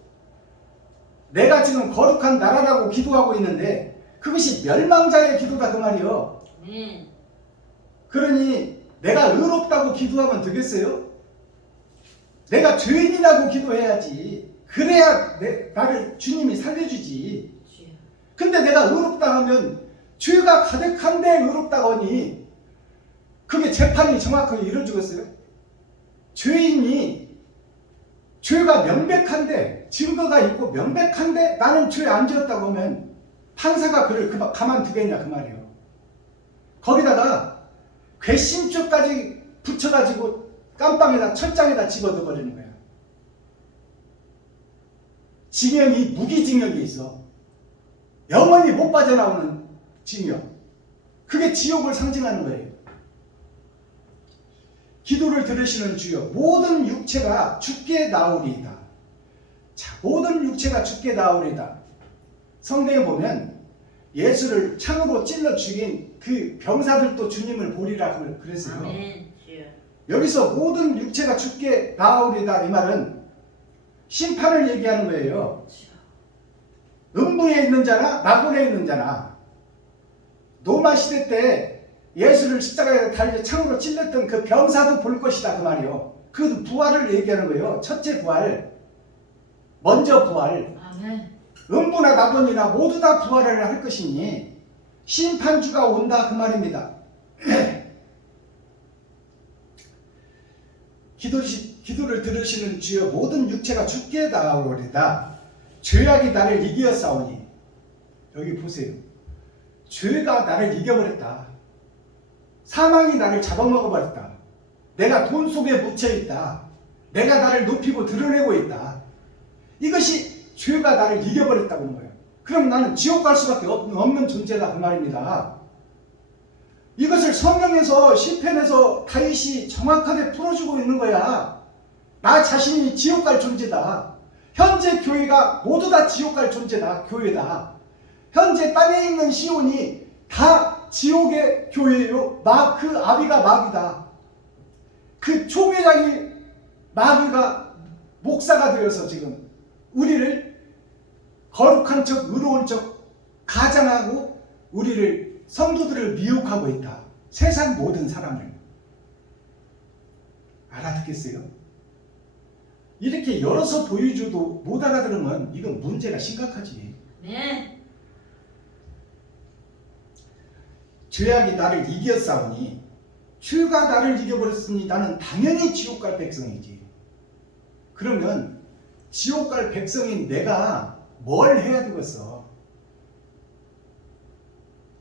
내가 지금 거룩한 나라라고 기도하고 있는데 그것이 멸망자의 기도다 그 말이요. 그러니 내가 의롭다고 기도하면 되겠어요? 내가 죄인이라고 기도해야지. 그래야 나를 주님이 살려주지. 근데 내가 의롭다 하면 죄가 가득한데 의롭다거니 그게 재판이 정확하게 이루어지겠어요? 죄인이 죄가 명백한데 증거가 있고 명백한데 나는 죄 안 지었다고 하면 판사가 그를 가만두겠냐 그 말이에요. 거기다가 괘씸죄까지 붙여가지고 깜빵에다 철장에다 집어넣어 버리는 거야. 징역이 무기징역이 있어. 영원히 못 빠져나오는 징역. 그게 지옥을 상징하는 거예요. 기도를 들으시는 주여, 모든 육체가 죽게 나오리이다. 자, 모든 육체가 죽게 나오리이다. 성경에 보면 예수를 창으로 찔러 죽인 그 병사들도 주님을 보리라 그랬어요. 아멘. 여기서 모든 육체가 죽게 나오리다 이 말은 심판을 얘기하는 거예요. 음부에 있는 자나 낙원에 있는 자나, 로마 시대 때 예수를 십자가에 달려 창으로 찔렸던 그 병사도 볼 것이다 그 말이요. 그 부활을 얘기하는 거예요. 첫째 부활, 먼저 부활. 아멘. 음부나 낙원이나 모두 다 부활을 할 것이니 심판주가 온다 그 말입니다. 기도를 들으시는 주여, 모든 육체가 죽게 나오리다. 죄악이 나를 이기었사오니. 여기 보세요. 죄가 나를 이겨버렸다. 사망이 나를 잡아먹어버렸다. 내가 돈 속에 묻혀있다. 내가 나를 높이고 드러내고 있다. 이것이 죄가 나를 이겨버렸다고 하는 거예요. 그럼 나는 지옥 갈 수밖에 없는 존재다 그 말입니다. 이것을 성경에서 시편에서 다윗이 정확하게 풀어주고 있는 거야. 나 자신이 지옥 갈 존재다. 현재 교회가 모두 다 지옥 갈 존재다. 교회다. 현재 땅에 있는 시온이 다 지옥의 교회예요. 그 아비가 마귀다. 그 초계장이 마귀가 목사가 되어서 지금 우리를 거룩한 척, 의로운 척 가장하고 우리를 성도들을 미혹하고 있다. 세상 모든 사람을. 알아듣겠어요? 이렇게 열어서 보여줘도 못 알아들으면 이건 문제가 심각하지. 네. 죄악이 나를 이겼사오니, 죄가 나를 이겨버렸으니 나는 당연히 지옥 갈 백성이지. 그러면 지옥 갈 백성인 내가 뭘 해야 되겠어?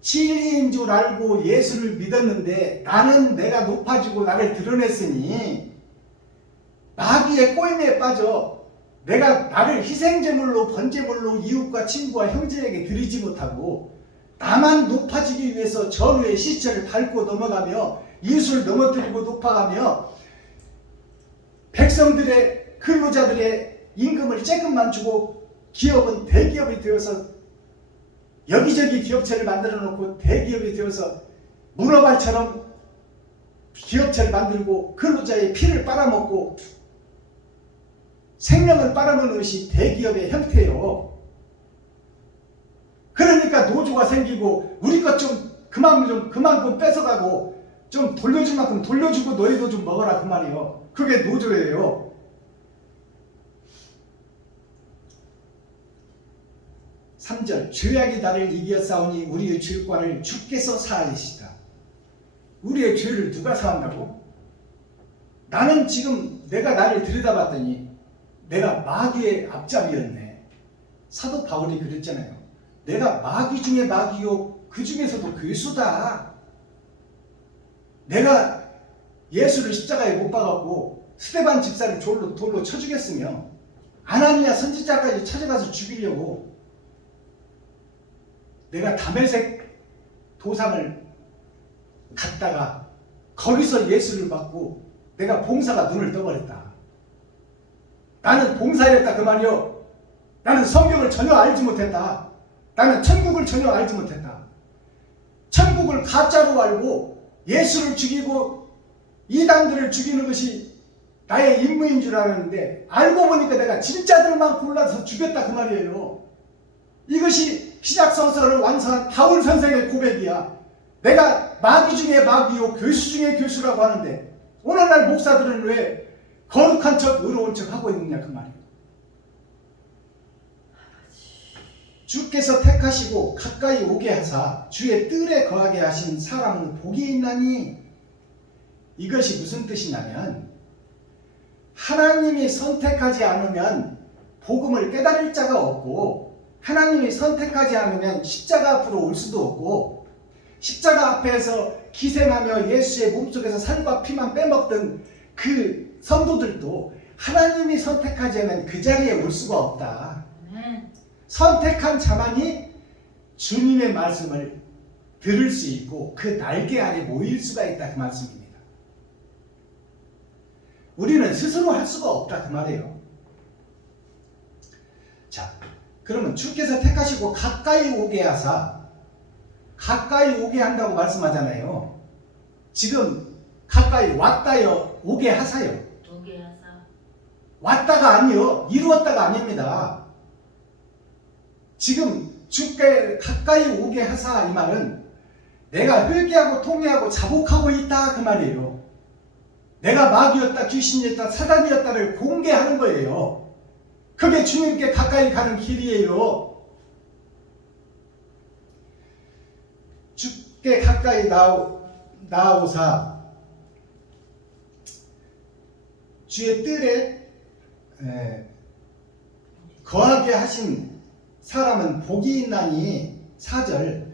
진리인 줄 알고 예수를 믿었는데 나는 내가 높아지고 나를 드러냈으니 마귀의 꼬임에 빠져 내가 나를 희생제물로 번제물로 이웃과 친구와 형제에게 드리지 못하고 나만 높아지기 위해서 전우의 시체를 밟고 넘어가며 이웃을 넘어뜨리고 높아가며 백성들의 근로자들의 임금을 조금만 주고 기업은 대기업이 되어서 여기저기 기업체를 만들어 놓고 대기업이 되어서 문어발처럼 기업체를 만들고 근로자의 피를 빨아먹고 생명을 빨아먹는 것이 대기업의 형태예요. 그러니까 노조가 생기고 우리 것 좀 그만큼 뺏어가고 좀 돌려줄 만큼 돌려주고 너희도 좀 먹어라 그 말이에요. 그게 노조예요. 3절 죄악이 나를 이겨싸우니 우리의 죄과를 주께서 사하시다. 우리의 죄를 누가 사한다고? 나는 지금 내가 나를 들여다봤더니 내가 마귀의 앞잡이였네. 사도 바울이 그랬잖아요. 내가 마귀 중에 마귀요 그 중에서도 괴수다. 내가 예수를 십자가에 못 박았고 스데반 집사를 돌로 쳐 죽였으며 아나니아 선지자까지 찾아가서 죽이려고 내가 다메섹 도상을 갔다가 거기서 예수를 받고 내가 봉사가 눈을 떠버렸다. 나는 봉사였다 그 말이요. 나는 성경을 전혀 알지 못했다. 나는 천국을 전혀 알지 못했다. 천국을 가짜로 알고 예수를 죽이고 이단들을 죽이는 것이 나의 임무인 줄 알았는데 알고 보니까 내가 진짜들만 골라서 죽였다 그 말이에요. 이것이 시작성서를 완성한 바울 선생의 고백이야. 내가 마귀 중에 마귀요 교수 중에 교수라고 하는데 오늘날 목사들은 왜 거룩한 척 의로운 척 하고 있느냐 그 말이에요. 주께서 택하시고 가까이 오게 하사 주의 뜰에 거하게 하신 사람은 복이 있나니. 이것이 무슨 뜻이냐면 하나님이 선택하지 않으면 복음을 깨달을 자가 없고 하나님이 선택하지 않으면 십자가 앞으로 올 수도 없고 십자가 앞에서 기생하며 예수의 몸속에서 살과 피만 빼먹던 그 성도들도 하나님이 선택하지 않으면 그 자리에 올 수가 없다. 선택한 자만이 주님의 말씀을 들을 수 있고 그 날개 아래 모일 수가 있다 그 말씀입니다. 우리는 스스로 할 수가 없다 그 말이에요. 자, 그러면 주께서 택하시고 가까이 오게 하사, 가까이 오게 한다고 말씀하잖아요. 지금 가까이 왔다요, 오게 하사요. 오게 하사. 왔다가 아니요, 이루었다가 아닙니다. 지금 주께 가까이 오게 하사 이 말은 내가 회개하고 통회하고 자복하고 있다 그 말이에요. 내가 마귀였다, 귀신이었다, 사단이었다를 공개하는 거예요. 그게 주님께 가까이 가는 길이에요. 주께 가까이 나아오사 주의 뜰에 거하게 하신 사람은 복이 있나니. 4절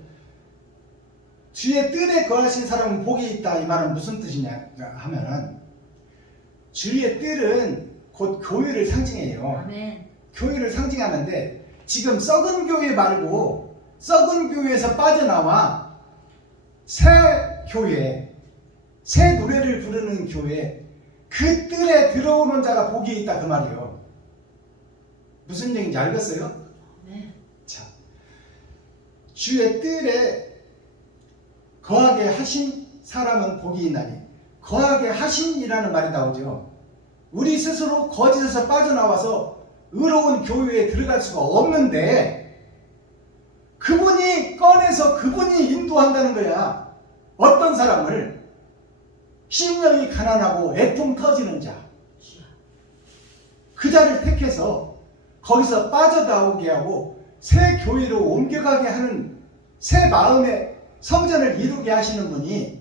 주의 뜰에 거하신 사람은 복이 있다 이 말은 무슨 뜻이냐 하면은 주의 뜰은 곧 교회를 상징해요. 아멘. 교회를 상징하는데 지금 썩은 교회 말고 썩은 교회에서 빠져나와 새 교회, 새 노래를 부르는 교회, 그 뜰에 들어오는 자가 복이 있다 그 말이에요. 무슨 얘기인지 알겠어요? 네. 자, 주의 뜰에 거하게 하신 사람은 복이 있나니. 거하게 하신이라는 말이 나오죠. 우리 스스로 거짓에서 빠져나와서 의로운 교회에 들어갈 수가 없는데 그분이 꺼내서 그분이 인도한다는 거야. 어떤 사람을 심령이 가난하고 애통 터지는 자, 그 자를 택해서 거기서 빠져나오게 하고 새 교회로 옮겨가게 하는 새 마음의 성전을 이루게 하시는 분이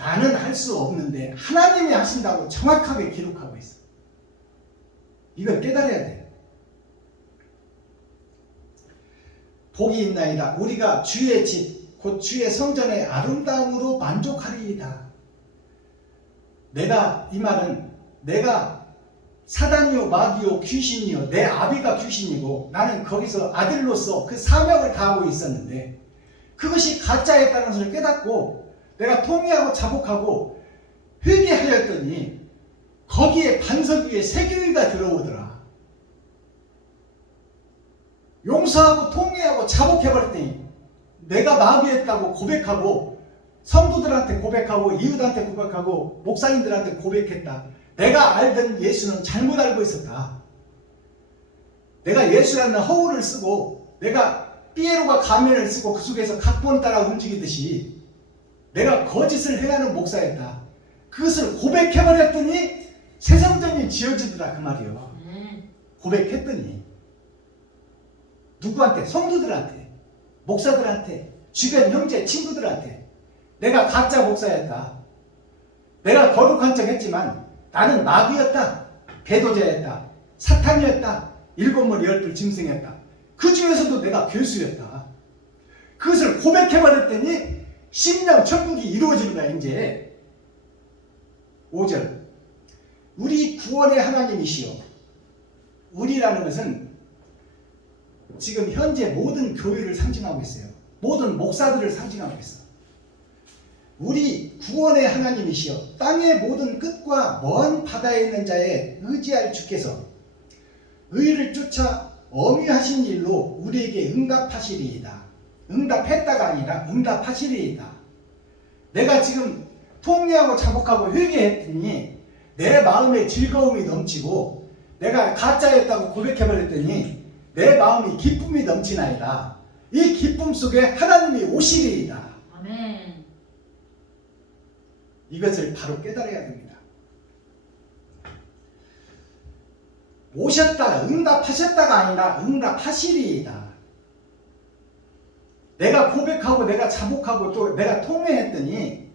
나는 할 수 없는데 하나님이 하신다고 정확하게 기록하고 있어. 이걸 깨달아야 돼. 복이 있나이다. 우리가 주의 집, 곧 주의 성전의 아름다움으로 만족하리이다. 이 말은 내가 사단이요 마귀요 귀신이요 내 아비가 귀신이고 나는 거기서 아들로서 그 사명을 다하고 있었는데 그것이 가짜였다는 것을 깨닫고 내가 통회하고 자복하고 회개하였더니 거기에 반석 위에 세교회가 들어오더라. 용서하고 통회하고 자복해버렸더니 내가 마귀였다고 고백하고 성도들한테 고백하고 이웃한테 고백하고 목사님들한테 고백했다. 내가 알던 예수는 잘못 알고 있었다. 내가 예수라는 허울을 쓰고 내가 삐에로가 가면을 쓰고 그 속에서 각본 따라 움직이듯이 내가 거짓을 행하는 목사였다. 그것을 고백해버렸더니 새 성전이 지어지더라 그 말이요. 고백했더니 누구한테? 성도들한테, 목사들한테, 주변 형제 친구들한테 내가 가짜 목사였다. 내가 거룩한 척 했지만 나는 마귀였다. 배도자였다. 사탄이었다. 일곱 머리 열둘 짐승이었다. 그 중에서도 내가 교수였다. 그것을 고백해버렸더니 심령 천국이 이루어지는 거야. 이제 5절 우리 구원의 하나님이시여. 우리라는 것은 지금 현재 모든 교회를 상징하고 있어요. 모든 목사들을 상징하고 있어. 우리 구원의 하나님이시여 땅의 모든 끝과 먼 바다에 있는 자에 의지할 주께서 의를 쫓아 엄유하신 일로 우리에게 응답하시리이다. 응답했다가 아니라 응답하시리이다. 내가 지금 통회하고 자복하고 회개했더니 내 마음에 즐거움이 넘치고 내가 가짜였다고 고백해버렸더니 내 마음이 기쁨이 넘치나이다. 이 기쁨 속에 하나님이 오시리이다. 아멘. 이것을 바로 깨달아야 됩니다. 오셨다가 응답하셨다가 아니라 응답하시리이다. 내가 고백하고 내가 자복하고 또 내가 통회했더니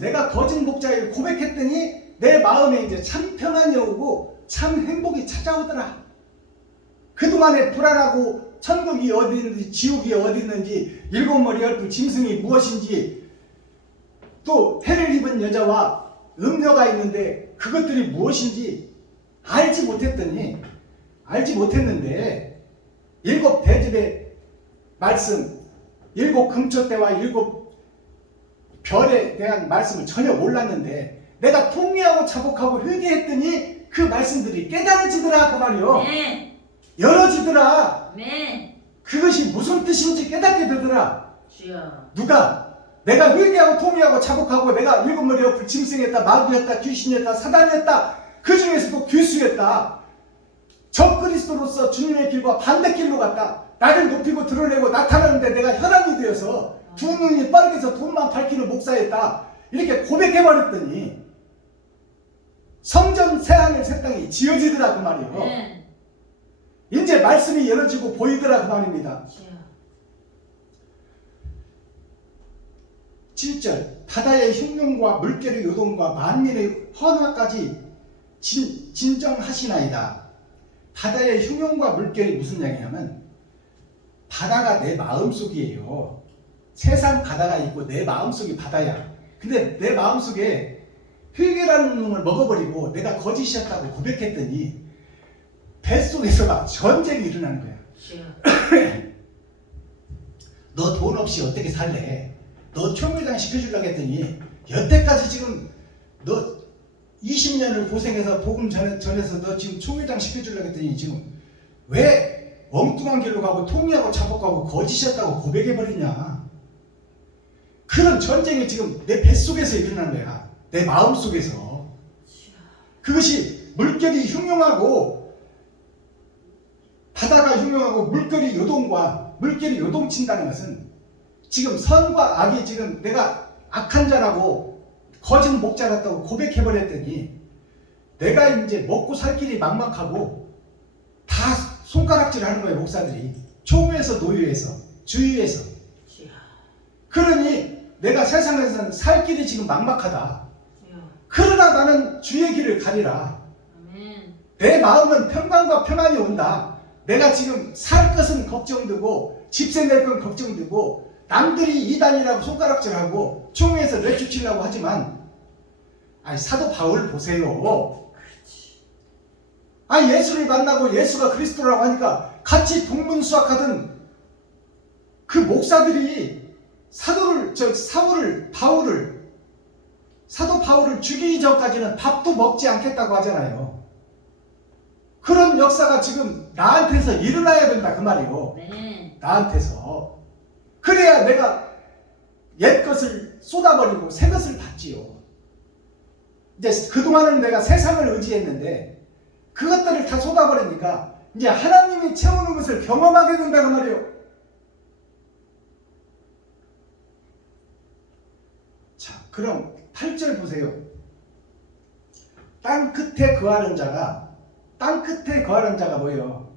내가 거짓 목자에 고백했더니 내 마음에 이제 참 평안이 오고 참 행복이 찾아오더라. 그동안에 불안하고 천국이 어디 있는지 지옥이 어디 있는지 일곱 머리 열두 짐승이 무엇인지 또 해를 입은 여자와 음녀가 있는데 그것들이 무엇인지 알지 못했는데 일곱 대접의 말씀, 일곱 금초대와 일곱 별에 대한 말씀을 전혀 몰랐는데 내가 통회하고 자복하고 회개했더니 그 말씀들이 깨달아지더라 그 말이요. 네. 열어지더라. 네. 그것이 무슨 뜻인지 깨닫게 되더라. 주여. 누가? 내가 회개하고 통회하고 자복하고 내가 일곱 머리 옆을 짐승이었다, 마귀였다, 귀신이었다, 사단이었다. 그 중에서도 교수였다. 적그리스도로서 주님의 길과 반대길로 갔다. 나를 높이고 드러내고 나타나는데 내가 혈안이 되어서 두 눈이 빠르게서 돈만 밝히는 목사였다. 이렇게 고백해버렸더니 성전 새하늘 새 땅이 지어지더라 그 말이요. 네. 이제 말씀이 열어지고 보이더라 그 말입니다. 주여. 7절 바다의 흉룡과 물결의 요동과 만민의 헌화까지 진정하시나이다. 바다의 흉룡과 물결이 무슨 이야기냐면 바다가 내 마음속이에요. 세상 바다가 있고 내 마음속이 바다야. 근데 내 마음속에 회개라는 놈을 먹어버리고 내가 거짓이었다고 고백했더니 뱃속에서 막 전쟁이 일어나는 거야. 주여. 너 돈 없이 어떻게 살래? 너 총회장 시켜주려고 했더니 여태까지 지금 너 20년을 고생해서 복음 전해서 너 지금 총회장 시켜주려고 했더니 지금 왜 엉뚱한 길로 가고 통리하고 자복하고 거짓이었다고 고백해버리냐. 그런 전쟁이 지금 내 뱃속에서 일어나는 거야. 내 마음속에서. 그것이 물결이 흉흉하고 바다가 흉흉하고 물결이 요동친다는 것은 지금 선과 악이 지금 내가 악한 자라고 거짓 목자 같다고 고백해버렸더니 내가 이제 먹고 살 길이 막막하고 다 손가락질 하는 거예요. 목사들이 총회에서 노예에서 주위에서. 그러니 내가 세상에서는 살 길이 지금 막막하다. 그러나 나는 주의 길을 가리라. 내 마음은 평강과 평안이 온다. 내가 지금 살 것은 걱정되고 집세 낼 건 걱정되고 남들이 이단이라고 손가락질하고 총회에서 내쫓으려고 하지만 사도 바울 보세요. 예수를 만나고 예수가 그리스도라고 하니까 같이 동문수학하던 그 목사들이 사도 바울을 죽이기 전까지는 밥도 먹지 않겠다고 하잖아요. 그런 역사가 지금 나한테서 일어나야 된다 그 말이고. 네. 나한테서. 그래야 내가 옛 것을 쏟아버리고 새 것을 받지요. 이제 그동안은 내가 세상을 의지했는데 그것들을 다 쏟아버리니까 이제 하나님이 채우는 것을 경험하게 된다 그 말이에요. 그럼 8절 보세요. 땅 끝에 거하는 자가 뭐예요?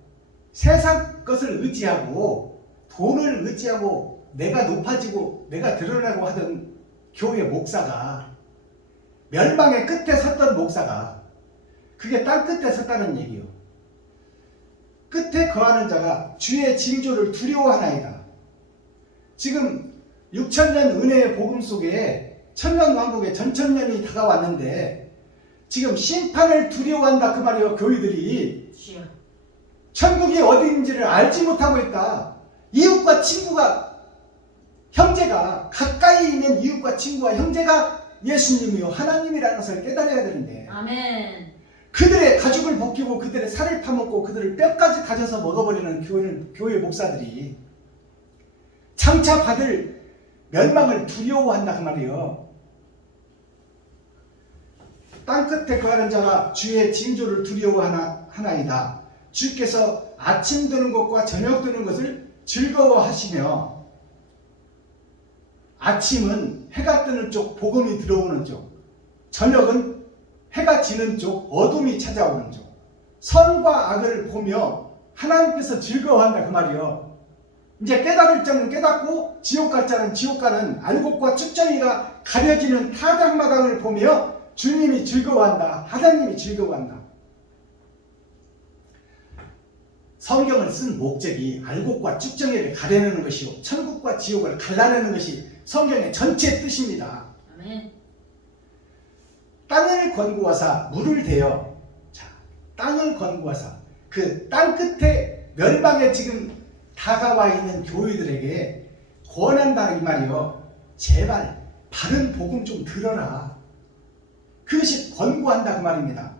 세상 것을 의지하고 돈을 의지하고 내가 높아지고 내가 드러나고 하던 교회 목사가 멸망의 끝에 섰던 목사가 그게 땅 끝에 섰다는 얘기요. 끝에 거하는 자가 주의 징조를 두려워하나이다. 지금 6천년 은혜의 복음 속에 천년왕국의 전천년이 다가왔는데 지금 심판을 두려워한다 그 말이에요. 교회들이 주여. 천국이 어디인지를 알지 못하고 있다. 이웃과 친구가 형제가 가까이 있는 이웃과 친구와 형제가 예수님이요 하나님이라는 것을 깨달아야 되는데 아멘. 그들의 가죽을 벗기고 그들의 살을 파먹고 그들을 뼈까지 다져서 먹어버리는 교회 목사들이 장차 받을 멸망을 두려워한다 그 말이에요. 땅끝에 거하는 자가 주의 징조를 두려워하나이다. 주께서 아침 드는 것과 저녁 드는 것을 즐거워하시며 아침은 해가 뜨는 쪽 복음이 들어오는 쪽, 저녁은 해가 지는 쪽 어둠이 찾아오는 쪽, 선과 악을 보며 하나님께서 즐거워한다 그 말이요. 이제 깨달을 자는 깨닫고 지옥 갈 자는 지옥 가는 알곡과 쭉정이가 가려지는 타작마당을 보며 주님이 즐거워한다. 하나님이 즐거워한다. 성경을 쓴 목적이 알곡과 쭉정이를 가려내는 것이요 천국과 지옥을 갈라내는 것이 성경의 전체 뜻입니다. 아멘. 땅을 권고하사 물을 대어. 자, 땅을 권고하사 그 땅 끝에 멸망에 지금 다가와 있는 교회들에게 권한다 이 말이요. 제발 바른 복음 좀 들어라. 그것이 권고한다 그 말입니다.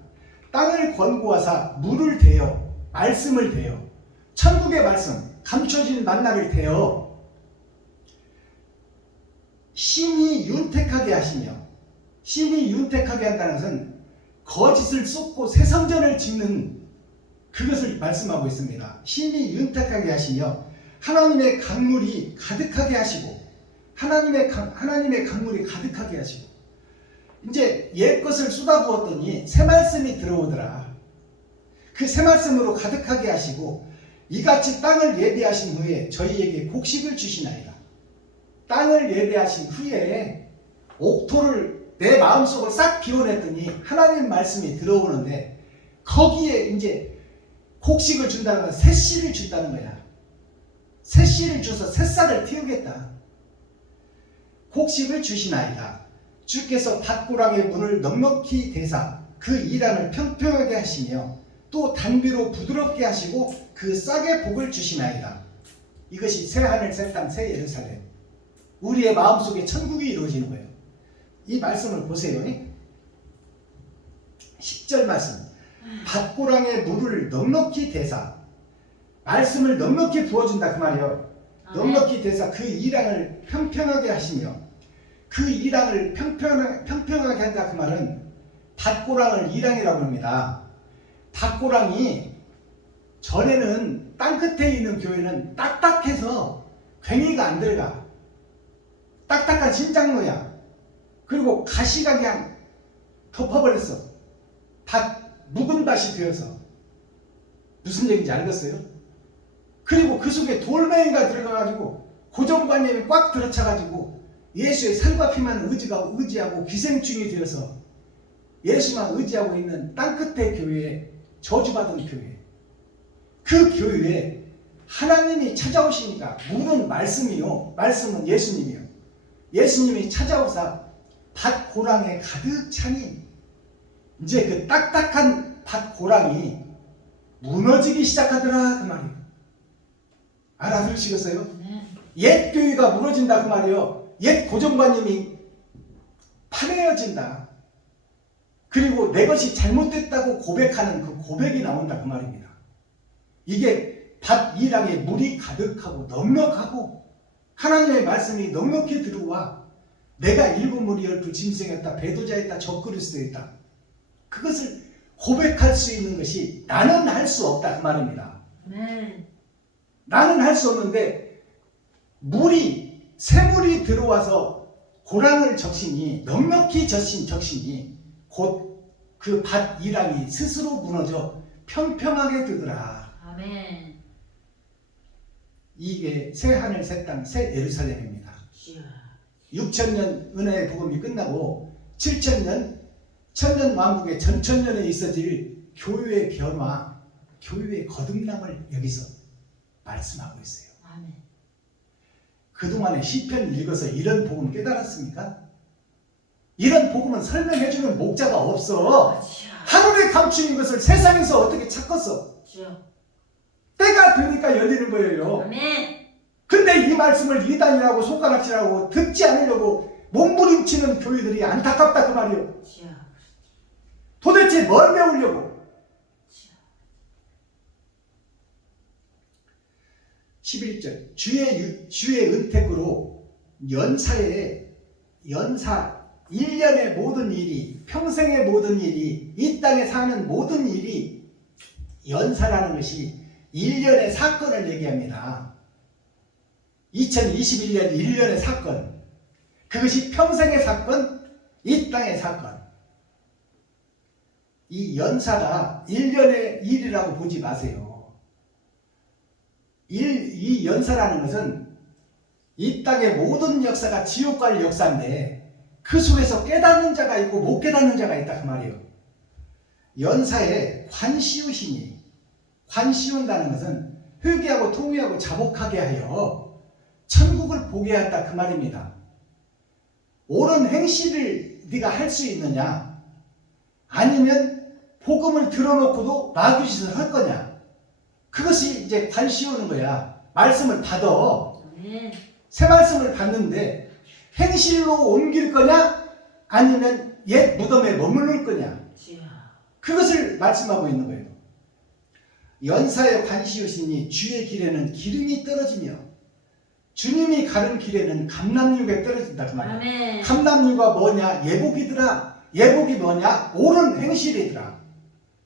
땅을 권고하사 물을 대어 말씀을 대어 천국의 말씀 감춰진 만나를 대어 심히 윤택하게 하시며 심히 윤택하게 한다는 것은 거짓을 쏟고 새성전을 짓는 그것을 말씀하고 있습니다. 심히 윤택하게 하시며 하나님의 강물이 가득하게 하시고 하나님의 강물이 가득하게 하시고 이제 옛 것을 쏟아부었더니 새 말씀이 들어오더라. 그 새 말씀으로 가득하게 하시고 이같이 땅을 예비하신 후에 저희에게 곡식을 주시나이다. 땅을 예비하신 후에 옥토를 내 마음속을 싹 비워냈더니 하나님 말씀이 들어오는데 거기에 이제 곡식을 준다는 건 새 씨를 준다는 거야. 새 씨를 줘서 새싹을 틔우겠다. 곡식을 주시나이다. 주께서 밭고랑의 물을 넉넉히 대사 그 이란을 평평하게 하시며 또 단비로 부드럽게 하시고 그 싹의 복을 주시나이다. 이것이 새 하늘 새 땅 새 예루살렘 우리의 마음속에 천국이 이루어지는 거예요. 이 말씀을 보세요. 10절 말씀 밭고랑의 물을 넉넉히 대사 말씀을 넉넉히 부어준다 그 말이에요. 넉넉히 대사 그 이랑을 평평하게 하시며 그 이랑을 평평하게 한다 그 말은 밭고랑을 이랑이라고 합니다. 밭고랑이 전에는 땅끝에 있는 교회는 딱딱해서 괭이가 안 들어가. 딱딱한 심장로야. 그리고 가시가 그냥 덮어버렸어. 묵은 밭이 되어서. 무슨 얘기인지 알겠어요? 그리고 그 속에 돌멩이가 들어가가지고 고정관념이 꽉 들어차가지고 예수의 살과 피만 의지하고 기생충이 되어서 예수만 의지하고 있는 땅끝의 교회에 저주받은 교회. 그 교회에 하나님이 찾아오시니까 물은 말씀이요 말씀은 예수님이요. 예수님이 찾아오사 밭고랑에 가득 차니 이제 그 딱딱한 밭고랑이 무너지기 시작하더라 그 말이에요. 알아들으시겠어요? 옛 교회가 무너진다 그 말이에요. 옛 고정관념이 파내어진다. 그리고 내 것이 잘못됐다고 고백하는 그 고백이 나온다 그 말입니다. 이게 밭 이랑에 물이 가득하고 넉넉하고 하나님의 말씀이 넉넉히 들어와 내가 일곱 무리 열두 짐승했다 배도자였다 적그리스도였다. 그것을 고백할 수 있는 것이 나는 할 수 없다 그 말입니다. 나는 할 수 없는데 새물이 들어와서 고랑을 적시니 넉넉히 젖신 적시니 곧 그 밭 이랑이 스스로 무너져 평평하게 되더라. 아멘. 이게 새 하늘 새 땅 새 예루살렘입니다. 주여. 6,000년 은혜의 복음이 끝나고 7,000년 천년 왕국의 전천년에 있어질 교회의 변화, 교회의 거듭남을 여기서 말씀하고 있어요. 아멘. 그동안에 시편 읽어서 이런 복음 깨달았습니까? 이런 복음은 설명해주는 목자가 없어. 주여. 하늘에 감추인 것을 세상에서 어떻게 찾겠어? 주여. 때가 되니까 열리는 거예요. 아멘. 근데 이 말씀을 이단이라고 손가락질하고 듣지 않으려고 몸부림치는 교회들이 안타깝다 그 말이요. 주여. 도대체 뭘 배우려고? 11절 주의 은택으로 연사 1년의 모든 일이 평생의 모든 일이 이 땅에 사는 모든 일이 연사라는 것이 1년의 사건을 얘기합니다. 2021년 1년의 사건, 그것이 평생의 사건, 이 땅의 사건. 이 연사가 1년의 일이라고 보지 마세요. 이 연사라는 것은 이 땅의 모든 역사가 지옥 갈 역사인데 그 속에서 깨닫는 자가 있고 못 깨닫는 자가 있다 그 말이에요. 연사에 관씌우시니, 관씌운다는 것은 회개하고 통회하고 자복하게 하여 천국을 보게 했다 그 말입니다. 옳은 행실을 네가 할 수 있느냐, 아니면 복음을 들어놓고도 마귀짓을 할 거냐, 그것이 이제 관씌우는 거야. 말씀을 받아. 아멘. 새 말씀을 받는데 행실로 옮길 거냐, 아니면 옛 무덤에 머무를 거냐, 주여. 그것을 말씀하고 있는 거예요. 연사에 관시우시니 주의 길에는 기름이 떨어지며 주님이 가는 길에는 감람류가 떨어진다 그 말이에요. 아멘. 감람류가 뭐냐? 예복이더라. 예복이 뭐냐? 옳은 행실이더라.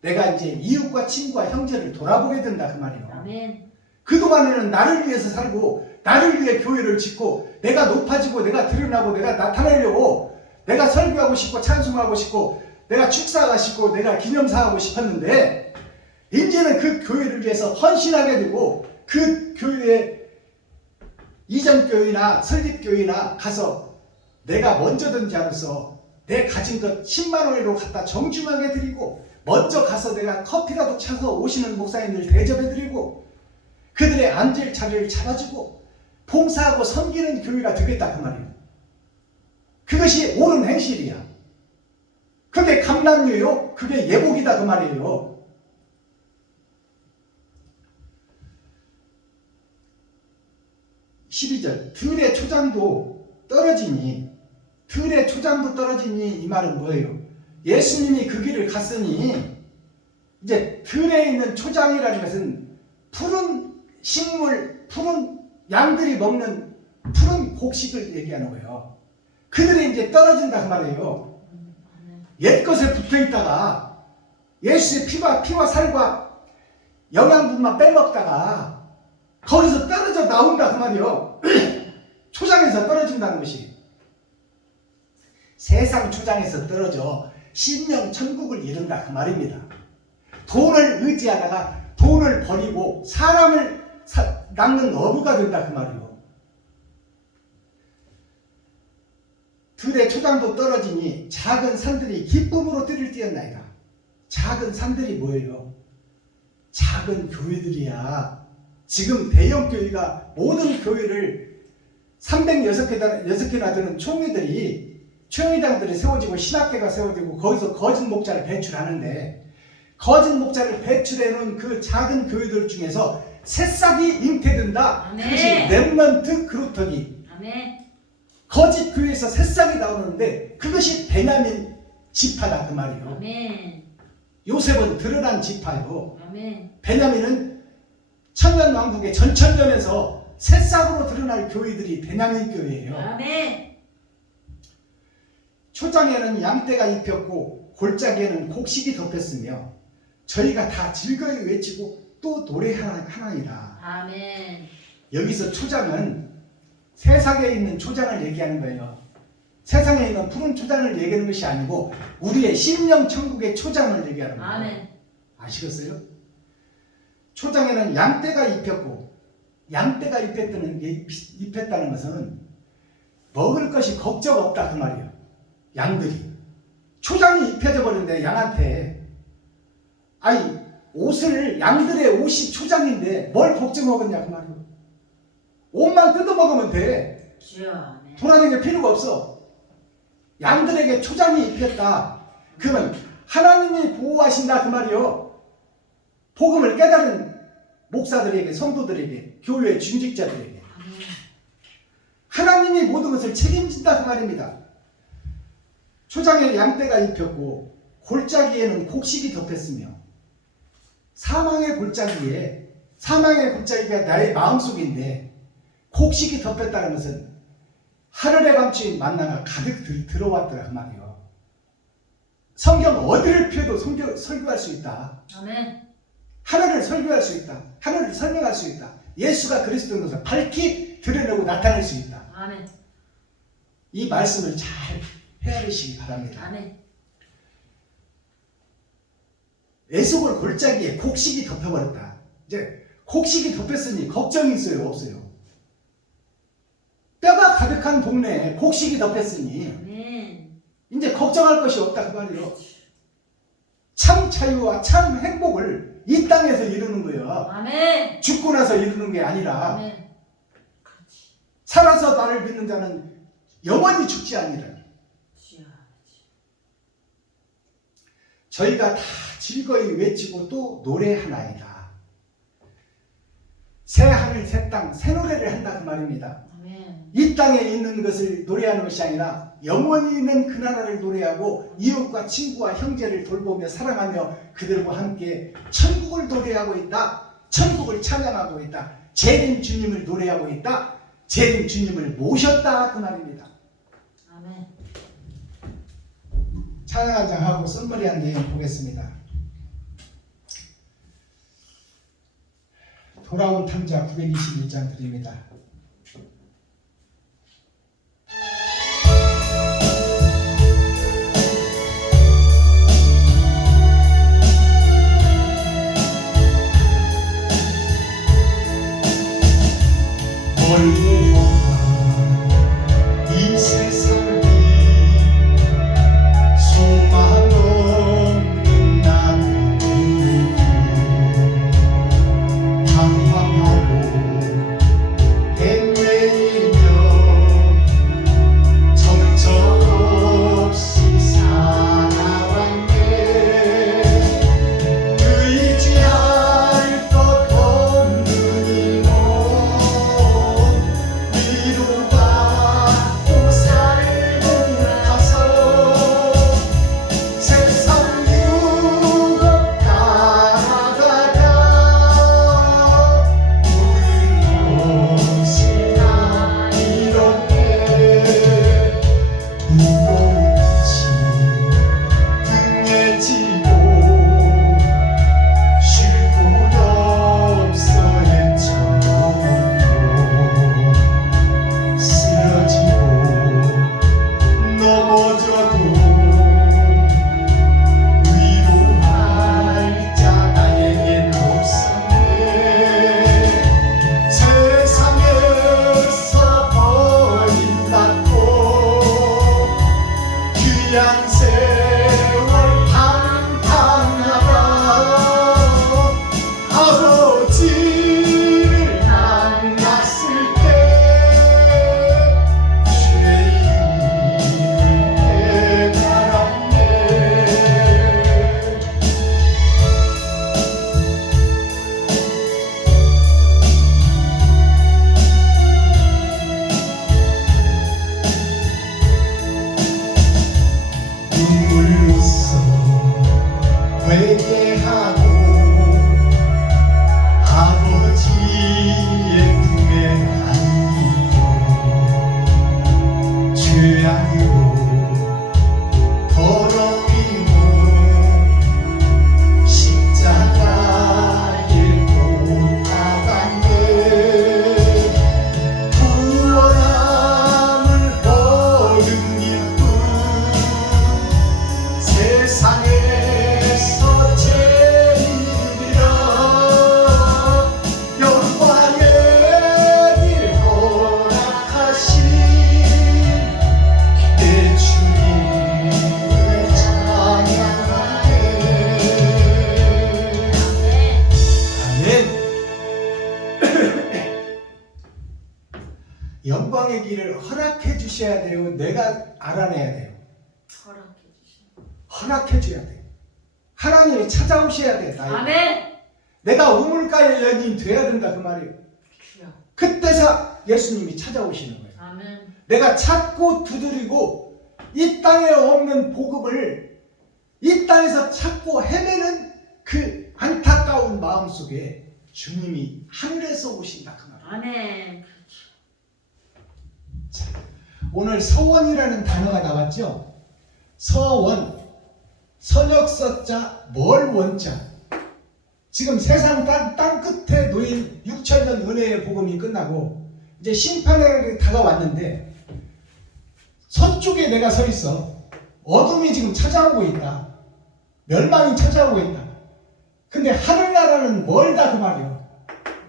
내가 이제 이웃과 친구와 형제를 돌아보게 된다 그 말이에요. 아멘. 그동안에는 나를 위해서 살고 나를 위해 교회를 짓고 내가 높아지고 내가 드러나고 내가 나타내려고 내가 설교하고 싶고 찬송하고 싶고 내가 축사하고 싶고 내가 기념사하고 싶었는데 이제는 그 교회를 위해서 헌신하게 되고 그 교회에 이전교회나 설립교회나 가서 내가 먼저 든 자로서 내 가진 것 10만 원으로 갖다 정중하게 드리고 먼저 가서 내가 커피라도 차서 오시는 목사님들 대접해드리고 그들의 앉을 자리를 잡아주고 봉사하고 섬기는 교회가 되겠다 그 말이에요. 그것이 옳은 행실이야. 그게 감람류요, 그게 예복이다 그 말이에요. 12절 들의 초장도 떨어지니, 들의 초장도 떨어지니 이 말은 뭐예요? 예수님이 그 길을 갔으니 이제 들에 있는 초장이라는 것은 푸른 식물, 푸른 양들이 먹는 푸른 곡식을 얘기하는 거예요. 그들이 이제 떨어진다 그 말이에요. 옛것에 붙어있다가 예수의 피와 살과 영양분만 빼먹다가 거기서 떨어져 나온다 그 말이에요. 초장에서 떨어진다는 것이. 세상 초장에서 떨어져 심령 천국을 이룬다 그 말입니다. 돈을 의지하다가 돈을 버리고 사람을 낚는 어부가 된다 그 말이에요. 들의 초장도 떨어지니 작은 산들이 기쁨으로 띠를 띄었나이다. 작은 산들이 뭐예요? 작은 교회들이야. 지금 대형 교회가 모든 교회를 306개나 되는 총회당들이 세워지고 신학회가 세워지고 거기서 거짓 목자를 배출하는데 거짓 목자를 배출해놓은 그 작은 교회들 중에서 새싹이 잉태된다. 아멘. 그것이 렘넌트 그루터기. 아멘. 거짓 교회에서 새싹이 나오는데 그것이 베냐민 지파다 그 말이에요. 아멘. 요셉은 드러난 지파요. 아멘. 베냐민은 천년왕국의 전천년에서 새싹으로 드러날 교회들이 베냐민 교회예요. 아멘. 초장에는 양떼가 입혔고 골짜기에는 곡식이 덮였으며 저희가 다 즐거이 외치고 또 노래하나이다. 아멘. 여기서 초장은 세상에 있는 초장을 얘기하는 거예요. 세상에 있는 푸른 초장을 얘기하는 것이 아니고 우리의 심령 천국의 초장을 얘기하는 거예요. 아멘. 아시겠어요? 초장에는 양떼가 입혔고, 양떼가 입혔다는 것은 먹을 것이 걱정 없다 그 말이에요. 양들이 초장이 입혀져 버렸는데 양한테, 아니 옷을, 양들의 옷이 초장인데 뭘 걱정하겠냐 그 말이에요. 옷만 뜯어 먹으면 돼. 주여. 아멘. 돌아다닐 필요가 없어. 양들에게 초장이 입혔다. 그러면 하나님이 보호하신다 그 말이요. 복음을 깨달은 목사들에게, 성도들에게, 교회의 중직자들에게 아멘. 하나님이 모든 것을 책임진다 그 말입니다. 초장에 양떼가 입혔고 골짜기에는 곡식이 덮였으며, 사망의 골짜기가 나의 마음속인데 곡식이 덮였다는 것은 하늘에 감추인 만나가 가득 들어왔더라 그 말이요. 성경 어디를 펴도 설교할 수 있다. 아멘. 하늘을 설교할 수 있다. 하늘을 설명할 수 있다. 예수가 그리스도인 것을 밝히 드러내고 나타낼 수 있다. 아멘. 이 말씀을 잘 헤아리시기 바랍니다. 아멘. 에스골 골짜기에 곡식이 덮여버렸다. 이제 곡식이 덮였으니 걱정이 있어요, 없어요? 뼈가 가득한 동네에 곡식이 덮였으니 아멘. 이제 걱정할 것이 없다 그 말이에요. 참 자유와 참 행복을 이 땅에서 이루는 거예요. 아멘. 죽고 나서 이루는 게 아니라, 아멘. 살아서 나를 믿는 자는 영원히 죽지 아니라. 주여. 저희가 다 즐거이 외치고 또 노래하나이다. 새 하늘 새 땅 새 노래를 한다 그 말입니다. 아멘. 이 땅에 있는 것을 노래하는 것이 아니라 영원히 있는 그 나라를 노래하고 이웃과 친구와 형제를 돌보며 사랑하며 그들과 함께 천국을 노래하고 있다. 천국을 찬양하고 있다. 재림 주님을 노래하고 있다. 재림 주님을 모셨다 그 말입니다. 아멘. 찬양 한 장 하고 썸머리 한 내용 보겠습니다. 돌아온 탐자 921장 드립니다. 이 세상이 소망 없는 나무들이 방황하고 헤매이며 정처없이 살아왔네. 의지할 것 없는 이놈 위로받고 살고 가서 세상 유혹 따라가다 무엇이나 이렇게 무거운 빛이 등에 지고 쉴 곳 없어 헤쳐도 쓰러지고 넘어져도 위로할 자 나에겐 없었네. 세상에서 버림받고 귀한 세월 방탕하다 아버지를 만났을 때 죄인을 깨달았네. 눈물 세상에서 제일이라 영광의 길 허락하신 내 주님을 찬양하네. 아멘. 영광의 길을 허락해 주셔야 돼요? 내가 알아내야 돼요? 허락해 주시오. 허락해 줘야 돼요. 하나님이 찾아오셔야 돼. 나에게. 아멘. 내가 우물가의 여인이 돼야 된다 그 말이에요. 주여. 그때서 예수님이 찾아오시는 거예요. 아멘. 내가 찾고 두드리고 이 땅에 없는 복음을 이 땅에서 찾고 헤매는 그 안타까운 마음 속에 주님이 하늘에서 오신다 그 말이에요. 아멘. 오늘 서원이라는 단어가 나왔죠. 서원, 선역서자, 멀원자. 지금 세상 땅 끝에 놓인 6,000년 은혜의 복음이 끝나고 이제 심판에 다가왔는데 서쪽에 내가 서 있어. 어둠이 지금 찾아오고 있다. 멸망이 찾아오고 있다. 근데 하늘나라는 멀다 그 말이에요.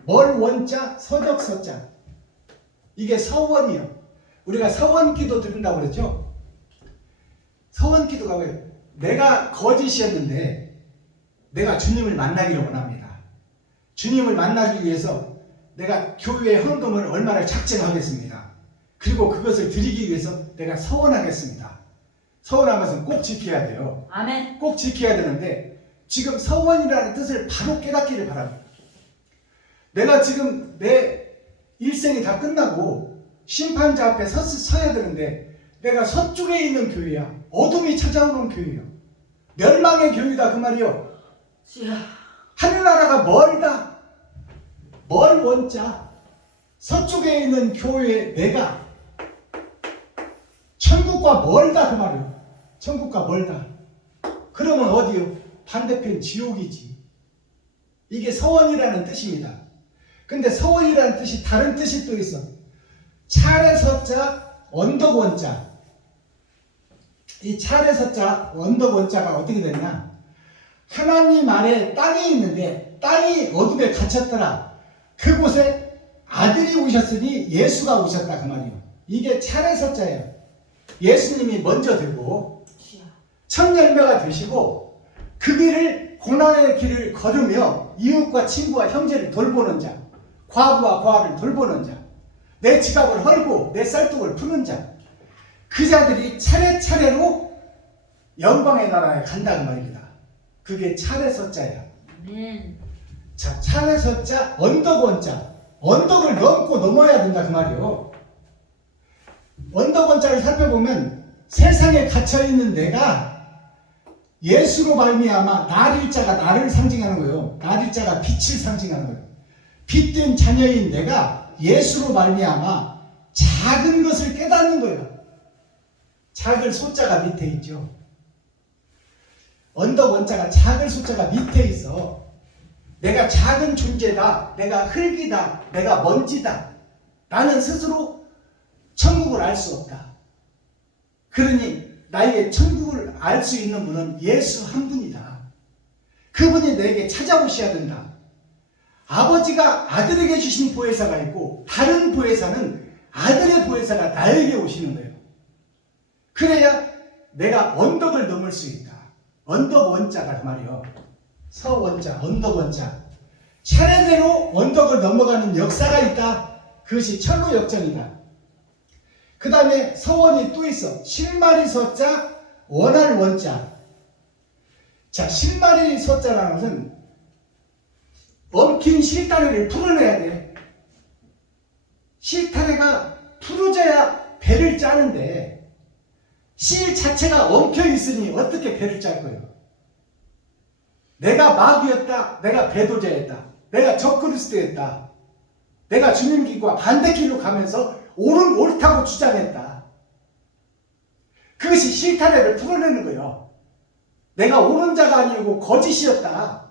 멀원자, 서적서자. 이게 서원이요. 우리가 서원기도 드린다고 그랬죠. 서원기도가 왜? 내가 거짓이었는데 내가 주님을 만나기를 원합니다. 주님을 만나기 위해서 내가 교회의 헌금을 얼마나 작정하겠습니다. 그리고 그것을 드리기 위해서 내가 서원하겠습니다. 서원한 것은 꼭 지켜야 돼요. 아멘. 꼭 지켜야 되는데 지금 서원이라는 뜻을 바로 깨닫기를 바랍니다. 내가 지금 내 일생이 다 끝나고 심판자 앞에 서야 되는데 내가 서쪽에 있는 교회야. 어둠이 찾아오는 교회요. 멸망의 교회다 그 말이요. 주여. 하늘나라가 멀다. 멀 원자. 서쪽에 있는 교회에 내가 천국과 멀다 그 말이요. 천국과 멀다. 그러면 어디요? 반대편 지옥이지. 이게 서원이라는 뜻입니다. 근데 서원이라는 뜻이 다른 뜻이 또 있어. 찰에서자 언덕원자. 이 찰에서자 언덕원자가 어떻게 됐냐? 하나님 아래 땅이 있는데 땅이 어둠에 갇혔더라. 그곳에 아들이 오셨으니 예수가 오셨다 그 말이에요. 이게 찰에서자예요. 예수님이 먼저 되고 주여. 첫 열매가 되시고 그 길을 고난의 길을 걸으며 이웃과 친구와 형제를 돌보는 자, 과부와 과를 돌보는 자, 내 지갑을 헐고 내 쌀떡을 푸는 자, 그 자들이 차례차례로 영광의 나라에 간다 그 말입니다. 그게 차례서자야. 아멘. 자, 차례서자, 언덕원자. 언덕을 넘고 넘어야 된다 그 말이요. 언덕원자를 살펴보면 세상에 갇혀있는 내가 예수로 말미암아 날일자가 나를 상징하는 거예요. 날일자가 빛을 상징하는 거예요. 빛된 자녀인 내가 예수로 말미암아 작은 것을 깨닫는 거예요. 작을 소자가 밑에 있죠. 언덕 원자가 작을 소자가 밑에 있어. 내가 작은 존재다. 내가 흙이다. 내가 먼지다. 나는 스스로 천국을 알 수 없다. 그러니 나에게 천국을 알 수 있는 분은 예수 한 분이다. 그분이 내게 찾아오셔야 된다. 아버지가 아들에게 주신 보혜사가 있고 다른 보혜사는 아들의 보혜사가 나에게 오시는 거예요. 그래야 내가 언덕을 넘을 수 있다. 언덕 원자다 그 말이요. 서원자, 언덕 원자. 차례대로 언덕을 넘어가는 역사가 있다. 그것이 철로 역정이다. 그 다음에 서원이 또 있어. 실마리 서자, 원할 원자. 자, 실마리 서자라는 것은 엉킨 실타래를 풀어내야 돼. 실타래가 풀어져야 배를 짜는데 실 자체가 엉켜 있으니 어떻게 배를 짤 거예요? 내가 마귀였다. 내가 배도자였다. 내가 적그리스도였다. 내가 주님길과 반대길로 가면서 옳다고 주장했다. 그것이 실타래를 풀어내는 거예요. 내가 옳은 자가 아니고 거짓이었다.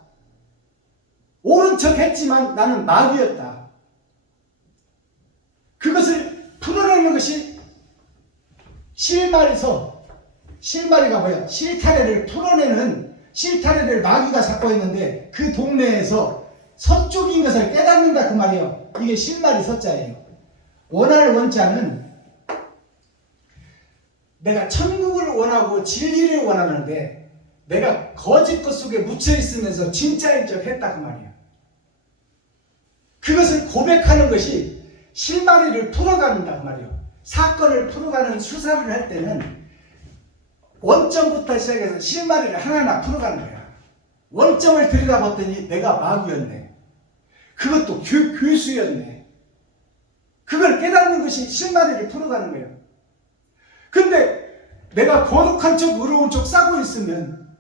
옳은 척 했지만 나는 마귀였다. 그것을 풀어내는 것이 실마리서 실마리가 뭐야? 실타래를 풀어내는 실타래를 마귀가 잡고 있는데 그 동네에서 서쪽인 것을 깨닫는다 그 말이에요. 이게 실마리 서자예요. 원할 원자는 내가 천국을 원하고 진리를 원하는데 내가 거짓 것 속에 묻혀 있으면서 진짜인 척 했다 그 말이에요. 그것을 고백하는 것이 실마리를 풀어간다 그 말이에요. 사건을 풀어가는 수사를 할 때는 원점부터 시작해서 실마리를 하나하나 풀어가는 거야. 원점을 들여다봤더니 내가 마귀였네. 그것도 교수였네. 그걸 깨닫는 것이 실마리를 풀어가는 거예요. 근데 내가 거룩한 척 의로운 척 싸고 있으면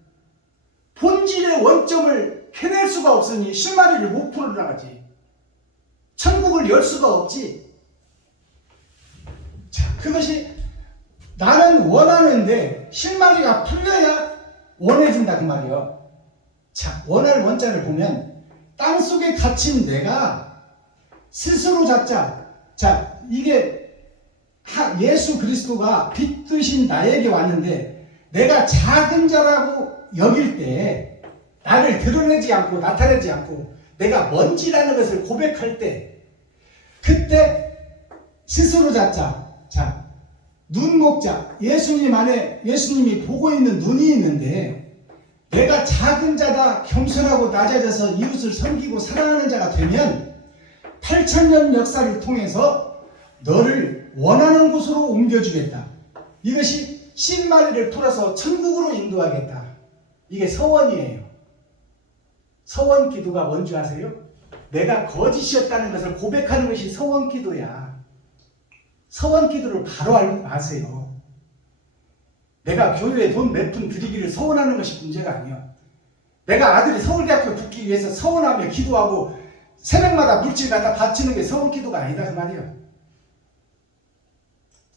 본질의 원점을 캐낼 수가 없으니 실마리를 못 풀어나가지. 천국을 열 수가 없지. 자, 그것이 나는 원하는데 실마리가 풀려야 원해진다 그 말이에요. 자, 원할 원자를 보면 땅속에 갇힌 내가 스스로 잡자. 자, 이게 예수 그리스도가 빛 되신 나에게 왔는데 내가 작은 자라고 여길 때 나를 드러내지 않고 나타내지 않고 내가 먼지라는 것을 고백할 때 그때 스스로 잡자. 자, 눈 먹자. 예수님 안에 예수님이 보고 있는 눈이 있는데 내가 작은 자다 겸손하고 낮아져서 이웃을 섬기고 사랑하는 자가 되면 8,000년 역사를 통해서 너를 원하는 곳으로 옮겨주겠다. 이것이 실마리를 풀어서 천국으로 인도하겠다. 이게 서원이에요. 서원 기도가 뭔지 아세요? 내가 거짓이었다는 것을 고백하는 것이 서원 기도야. 서원 기도를 바로 아세요. 내가 교회에 돈 몇 푼 드리기를 서원하는 것이 문제가 아니야. 내가 아들이 서울대학교 붙기 위해서 서원하며 기도하고 새벽마다 물질 갖다 바치는 게 서원 기도가 아니다 그 말이야.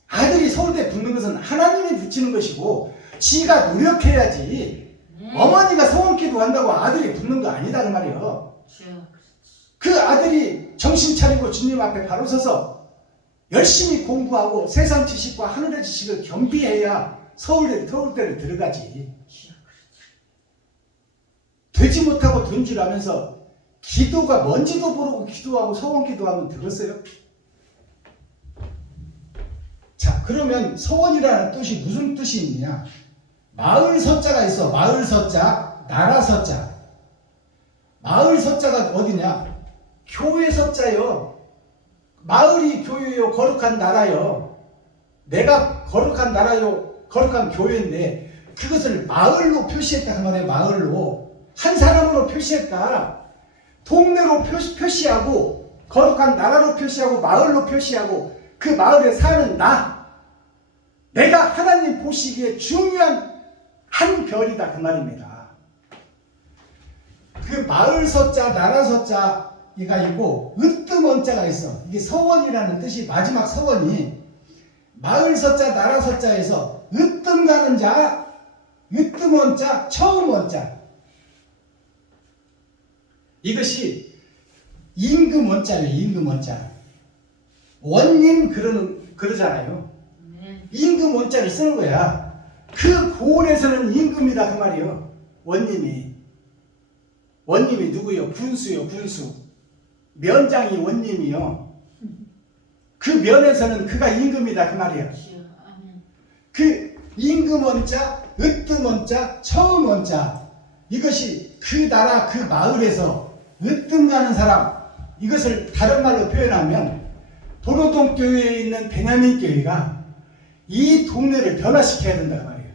아들이 서울대 붙는 것은 하나님이 붙이는 것이고 지가 노력해야지. 어머니가 서원 기도한다고 아들이 붙는 거 아니다 그 말이야. 그 아들이 정신 차리고 주님 앞에 바로 서서 열심히 공부하고 세상 지식과 하늘의 지식을 겸비해야 서울대를 들어가지. 되지 못하고 된 줄 알면서 기도가 뭔지도 모르고 기도하고 서원 기도하면 되겠어요? 자, 그러면 서원이라는 뜻이 무슨 뜻이 있느냐? 마을 서자가 있어. 마을 서자, 나라 서자. 마을 서자가 어디냐? 교회 서자요. 마을이 교회요. 거룩한 나라요. 내가 거룩한 나라요. 거룩한 교회인데 그것을 마을로 표시했다 그 말이에요. 마을로. 한 사람으로 표시했다. 동네로 표시하고 거룩한 나라로 표시하고 마을로 표시하고 그 마을에 사는 내가 하나님 보시기에 중요한 한 별이다 그 말입니다. 그 마을 서자, 나라 서자가 있고 으뜸원자가 있어. 이게 서원이라는 뜻이 마지막 서원이 마을 서자, 나라 서자에서 으뜸 가는 자, 으뜸원자, 처음원자. 이것이 임금원자예요. 임금원자. 원님 그러잖아요. 임금원자를 쓰는 거야. 그 고을에서는 임금이다 그 말이에요. 원님이 누구요? 군수요. 군수. 면장이 원님이요. 그 면에서는 그가 임금이다 그 말이에요. 그 임금원자, 으뜸원자, 처음원자. 이것이 그 나라 그 마을에서 으뜸 가는 사람. 이것을 다른 말로 표현하면 도로동 교회에 있는 베냐민 교회가 이 동네를 변화시켜야 된다 그 말이에요.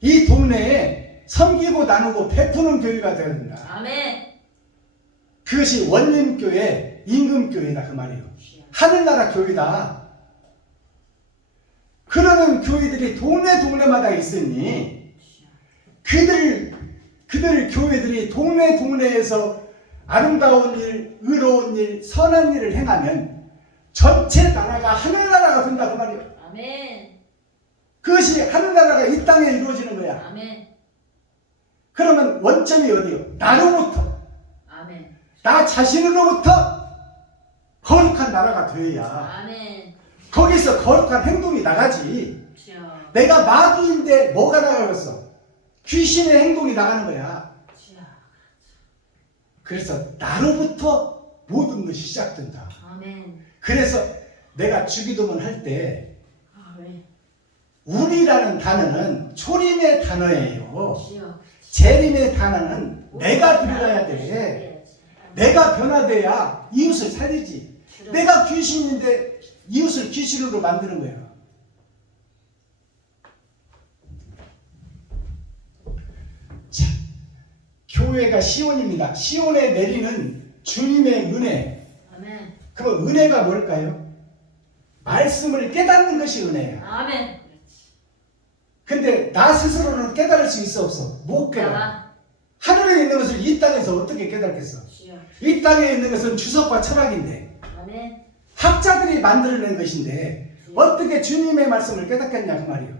이 동네에 섬기고 나누고 베푸는 교회가 되어야 된다. 아멘. 그것이 원림교회, 임금교회다 그 말이에요. 하늘나라 교회다. 그러는 교회들이 동네마다 있으니 그들 교회들이 동네에서 아름다운 일, 의로운 일, 선한 일을 행하면 전체 나라가 하늘나라가 된다 그 말이에요. 아멘. 그것이 하늘나라가 이 땅에 이루어지는 거야. 아멘. 그러면 원점이 어디요? 나로부터. 아멘. 나 자신으로부터 거룩한 나라가 되어야 아멘. 거기서 거룩한 행동이 나가지. 내가 마귀인데 뭐가 나가겠어? 귀신의 행동이 나가는 거야. 주여. 그래서 나로부터 모든 것이 시작된다. 아멘. 그래서 내가 주기도문 할 때 아멘. 우리라는 단어는 초림의 단어예요. 주여. 재림의 단어는 내가 들어가야 돼. 네. 내가 변화돼야 이웃을 살리지. 주여. 내가 귀신인데 이웃을 귀신으로 만드는 거야. 자, 교회가 시온입니다. 시온에 내리는 주님의 은혜. 아멘. 그 은혜가 뭘까요? 말씀을 깨닫는 것이 은혜야. 아멘. 근데 나 스스로는 깨달을 수 있어 없어? 못 깨달아. 하늘에 있는 것을 이 땅에서 어떻게 깨닫겠어? 주여. 이 땅에 있는 것은 주석과 철학인데 아멘. 학자들이 만들어낸 것인데 어떻게 주님의 말씀을 깨닫겠냐 그 말이에요.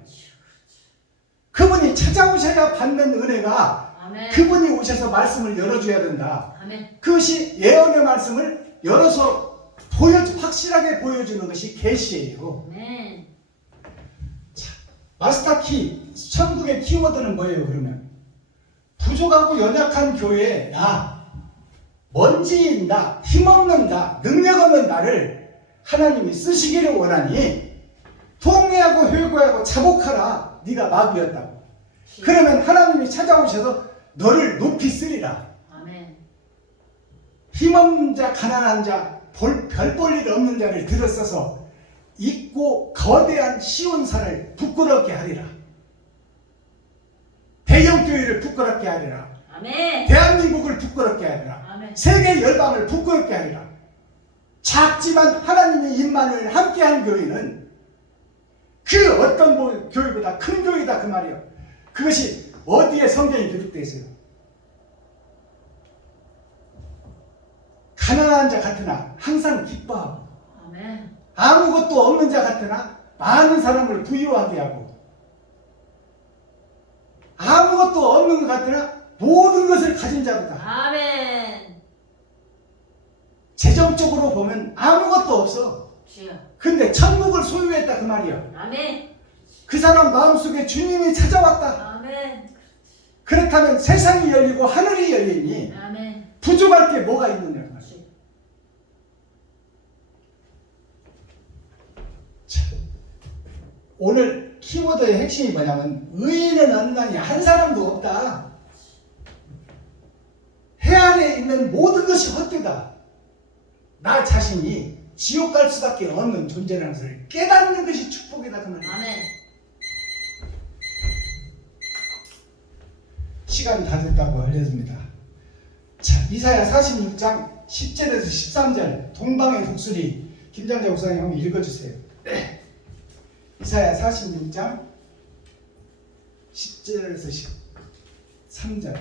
그분이 찾아오셔야 받는 은혜가 아멘. 그분이 오셔서 말씀을 열어줘야 된다. 아멘. 그것이 예언의 말씀을 열어서 확실하게 보여주는 것이 계시예요. 아멘. 마스터키 천국의 키워드는 뭐예요? 그러면 부족하고 연약한 교회에 먼지인다, 힘없는다, 능력 없는 나를 하나님이 쓰시기를 원하니 통회하고 회개하고 자복하라. 네가 마귀였다고. 그러면 하나님이 찾아오셔서 너를 높이 쓰리라. 아멘. 힘없는 자, 가난한 자, 별 볼 일 없는 자를 들어서서 있고 거대한 시온산을 부끄럽게 하리라. 대형교회를 부끄럽게 하리라. 아멘. 대한민국을 부끄럽게 하리라. 아멘. 세계 열방을 부끄럽게 하리라. 작지만 하나님의 임만을 함께한 교회는 그 어떤 교회보다 큰 교회다 그 말이에요. 그것이 어디에 성경이 기록되어 있어요? 가난한 자 같으나 항상 기뻐하고 아멘. 아무것도 없는 자 같으나 많은 사람을 부유하게 하고 아무것도 없는 것 같으나 모든 것을 가진 자보다 아멘. 재정적으로 보면 아무것도 없어. 주여. 근데 천국을 소유했다 그 말이야. 아멘. 그 사람 마음속에 주님이 찾아왔다. 아멘. 그렇다면 세상이 열리고 하늘이 열리니 아멘. 부족할 게 뭐가 있느냐 그 말이야. 자, 오늘 키워드의 핵심이 뭐냐면 의인은 없나니 한 사람도 없다. 해 아래에 있는 모든 것이 헛되다. 나 자신이 지옥 갈 수밖에 없는 존재라는 것을 깨닫는 것이 축복이다 그 말이야. 아멘. 시간 다 됐다고 알려줍니다. 자, 이사야 46장 10절에서 13절 동방의 독수리 김장자 목사님 한번 읽어주세요. 이사야 46장 10절에서 13절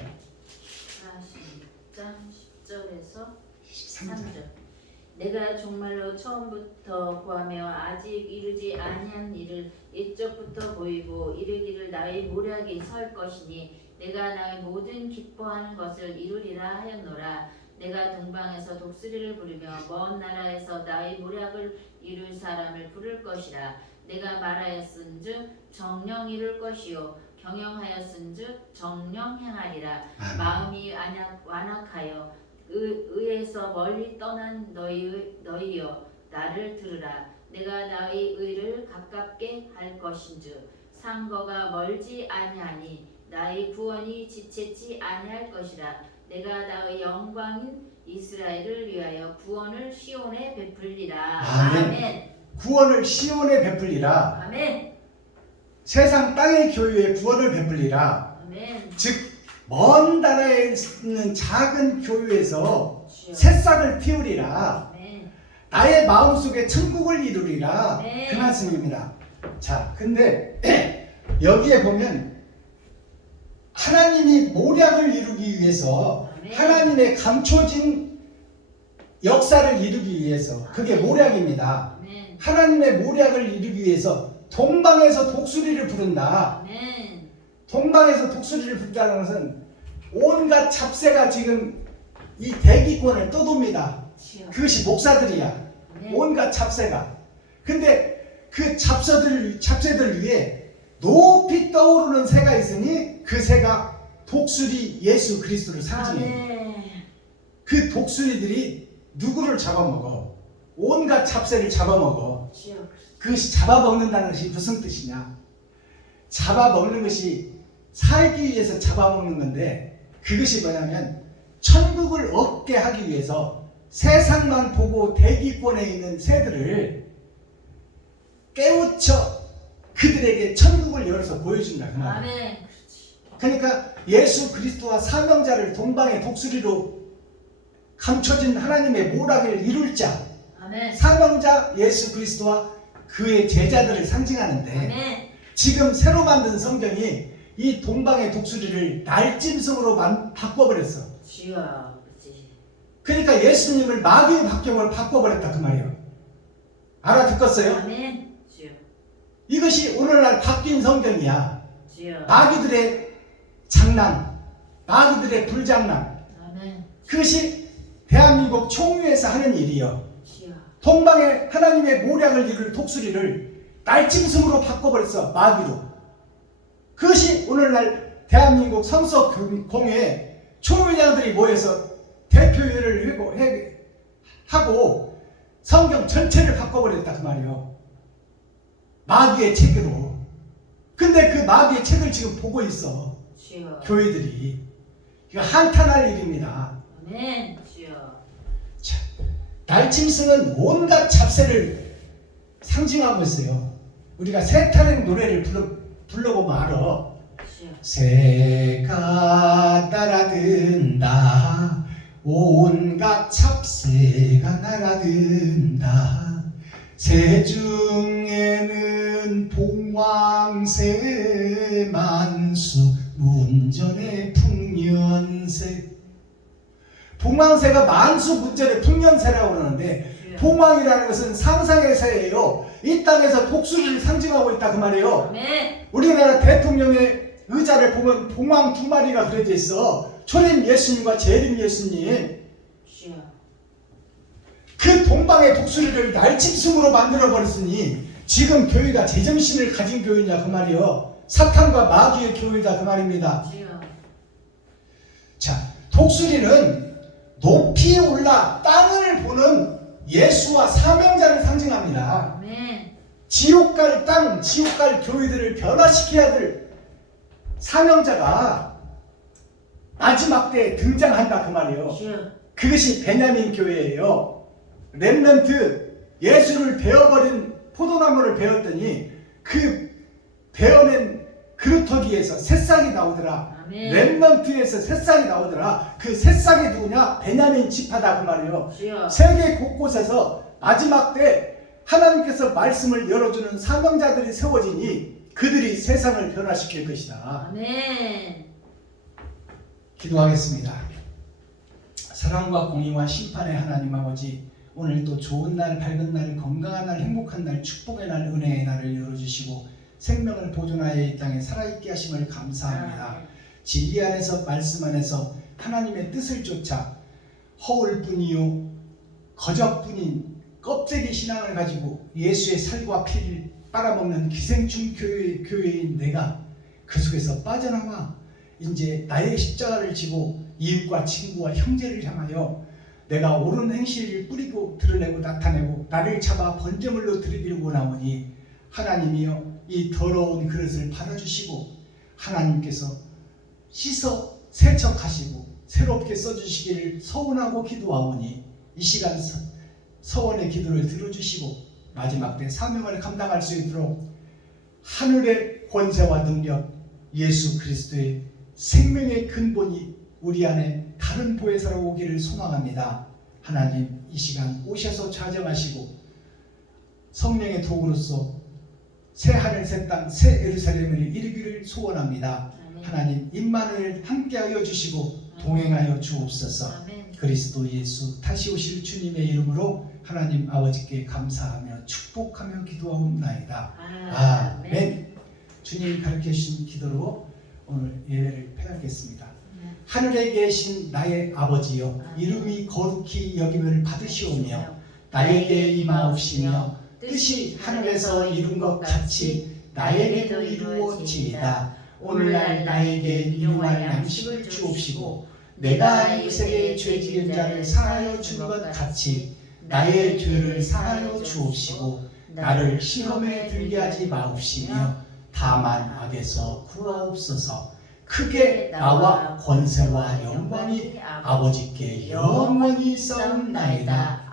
40장 10절에서 13절 3절. 내가 정말로 처음부터 구하며 아직 이르지 아니한 일을 옛적부터 보이고 이르기를 나의 모략이 설 것이니 내가 나의 모든 기뻐하는 것을 이루리라 하였노라. 내가 동방에서 독수리를 부르며 먼 나라에서 나의 모략을 이룰 사람을 부를 것이라. 내가 말하였은즉 정령 이룰 것이요 경영하였은즉 정령 행하리라. 마음이 완악하여 의에서 멀리 떠난 너희여 나를 들으라. 내가 나의 의를 가깝게 할 것인즉 상거가 멀지 아니하니 나의 구원이 지체치 아니할 것이라. 내가 나의 영광인 이스라엘을 위하여 구원을 시온에 베풀리라. 아멘. 아멘. 구원을 시온에 베풀리라. 아멘. 세상 땅의 교회에 구원을 베풀리라. 아멘. 즉 먼 나라에 있는 작은 교회에서 주여. 새싹을 틔우리라. 아멘. 나의 마음속에 천국을 이루리라. 네. 그 말씀입니다. 자, 근데 여기에 보면 하나님이 모략을 이루기 위해서 아멘. 하나님의 감춰진 역사를 이루기 위해서 그게 모략입니다. 아멘. 하나님의 모략을 이루기 위해서 동방에서 독수리를 부른다. 아멘. 동방에서 독수리를 부른다는 것은 온갖 잡새가 지금 이 대기권을 떠돕니다. 주여. 그것이 목사들이야. 아멘. 온갖 잡새가. 근데 그 잡새들 위에 높이 떠오르는 새가 있으니 그 새가 독수리 예수 그리스도를 상징해요. 아멘. 그 독수리들이 누구를 잡아먹어? 온갖 잡새를 잡아먹어. 주여. 그것이 잡아먹는다는 것이 무슨 뜻이냐? 잡아먹는 것이 살기 위해서 잡아먹는 건데, 그것이 뭐냐면 천국을 얻게 하기 위해서 세상만 보고 대기권에 있는 새들을 깨우쳐 그들에게 천국을 열어서 보여준다 그 말이에요. 아멘. 그러니까 예수 그리스도와 사명자를 동방의 독수리로 감춰진 하나님의 모락을 이룰 자, 아멘. 사명자 예수 그리스도와 그의 제자들을 상징하는데, 아멘. 지금 새로 만든 성경이 이 동방의 독수리를 날짐승으로 바꿔버렸어. 주여. 그렇지. 그러니까 예수님을 마귀의 박경으로 바꿔버렸다 그 말이에요. 알아듣겠어요? 아멘. 주여. 이것이 오늘날 바뀐 성경이야. 주여. 마귀들의 장난, 마귀들의 불장난, 아멘. 그것이 대한민국 총회에서 하는 일이요. 주여. 동방의 하나님의 모략을 이룰 독수리를 날짐승으로 바꿔버렸어. 마귀로. 그것이 오늘날 대한민국 성서공회에 총회장들이 모여서 대표회를 하고 성경 전체를 바꿔버렸다 그 말이에요. 마귀의 책으로. 근데 그 마귀의 책을 지금 보고 있어. 주여. 교회들이. 이거 한탄할 일입니다. 아멘. 주여. 자, 날짐승은 온갖 잡새를 상징하고 있어요. 우리가 새타령 노래를 불러보면 알아. 주여. 새가 날아든다, 온갖 잡새가 날아든다, 새 중에는 봉황새 만수 문전의 풍년새. 봉황새가 만수 문전의 풍년새라고 그러는데, 봉황이라는 것은 상상의 새예요. 이 땅에서 독수리를 상징하고 있다 그 말이에요. 아멘. 우리나라 대통령의 의자를 보면 봉황 두 마리가 그려져 있어. 초림 예수님과 재림 예수님. 주여. 그 동방의 독수리를 날짐승으로 만들어 버렸으니 지금 교회가 제정신을 가진 교회냐 그 말이에요. 사탄과 마귀의 교회다 그 말입니다. 주여. 자, 독수리는 높이 올라 땅을 보는 예수와 사명자를 상징합니다. 아멘. 지옥 갈 땅, 지옥 갈 교회들을 변화시켜야 될 사명자가 마지막 때 등장한다 그 말이에요. 주여. 그것이 베냐민 교회예요. 렘넌트, 예수를 베어버린 포도나무를 베었더니 그 베어낸 그루터기에서 새싹이 나오더라. 아멘. 렘넌트에서 새싹이 나오더라. 그 새싹이 누구냐? 베냐민 지파다 그 말이에요. 주여. 세계 곳곳에서 마지막 때 하나님께서 말씀을 열어주는 사명자들이 세워지니 그들이 세상을 변화시킬 것이다. 아멘. 기도하겠습니다. 사랑과 공의와 심판의 하나님 아버지, 오늘도 좋은 날, 밝은 날, 건강한 날, 행복한 날, 축복의 날, 은혜의 날을 열어주시고 생명을 보존하여 이 땅에 살아있게 하심을 감사합니다. 진리 안에서, 말씀 안에서 하나님의 뜻을 쫓아 허울뿐이요 거적뿐인 껍데기 신앙을 가지고 예수의 살과 피를 빨아먹는 기생충 교회인 내가 그 속에서 빠져나와 이제 나의 십자가를 지고 이웃과 친구와 형제를 향하여 내가 옳은 행실을 뿌리고 드러내고 나타내고 나를 잡아 번제물로 드리기를 원하오니 하나님이여 이 더러운 그릇을 받아주시고 하나님께서 씻어 세척하시고 새롭게 써주시기를 서원하고 기도하오니 이 시간 서원의 기도를 들어주시고 마지막 때 사명을 감당할 수 있도록 하늘의 권세와 능력 예수 그리스도의 생명의 근본이 우리 안에 다른 보혜사로 오기를 소망합니다. 하나님 이 시간 오셔서 좌정하시고 성령의 도구로서 새 하늘 새 땅 새 예루살렘을 이루기를 소원합니다. 아멘. 하나님 임마누엘 함께하여 주시고 동행하여 주옵소서. 아멘. 그리스도 예수 다시 오실 주님의 이름으로 하나님 아버지께 감사하며 축복하며 기도하옵나이다. 아멘. 주님이 가르쳐 주신 기도로 오늘 예배를 폐하겠습니다. 하늘에 계신 나의 아버지여, 이름이 거룩히 여김을 받으시오며 나에게 임하옵시며 뜻이 하늘에서 이룬 것 같이 나에게도 이루어지이다. 오늘날 나에게 일용할 양식을 주옵시고 내가 이웃에게 죄 지은 자를 사하여 준 것 같이 나의 죄를 사하여 주옵시고 나를 시험에 들게 하지 마옵시며 다만 악에서 구하옵소서. 크게 나와 권세와 영광이 아버지께 영원히 싸움나이다.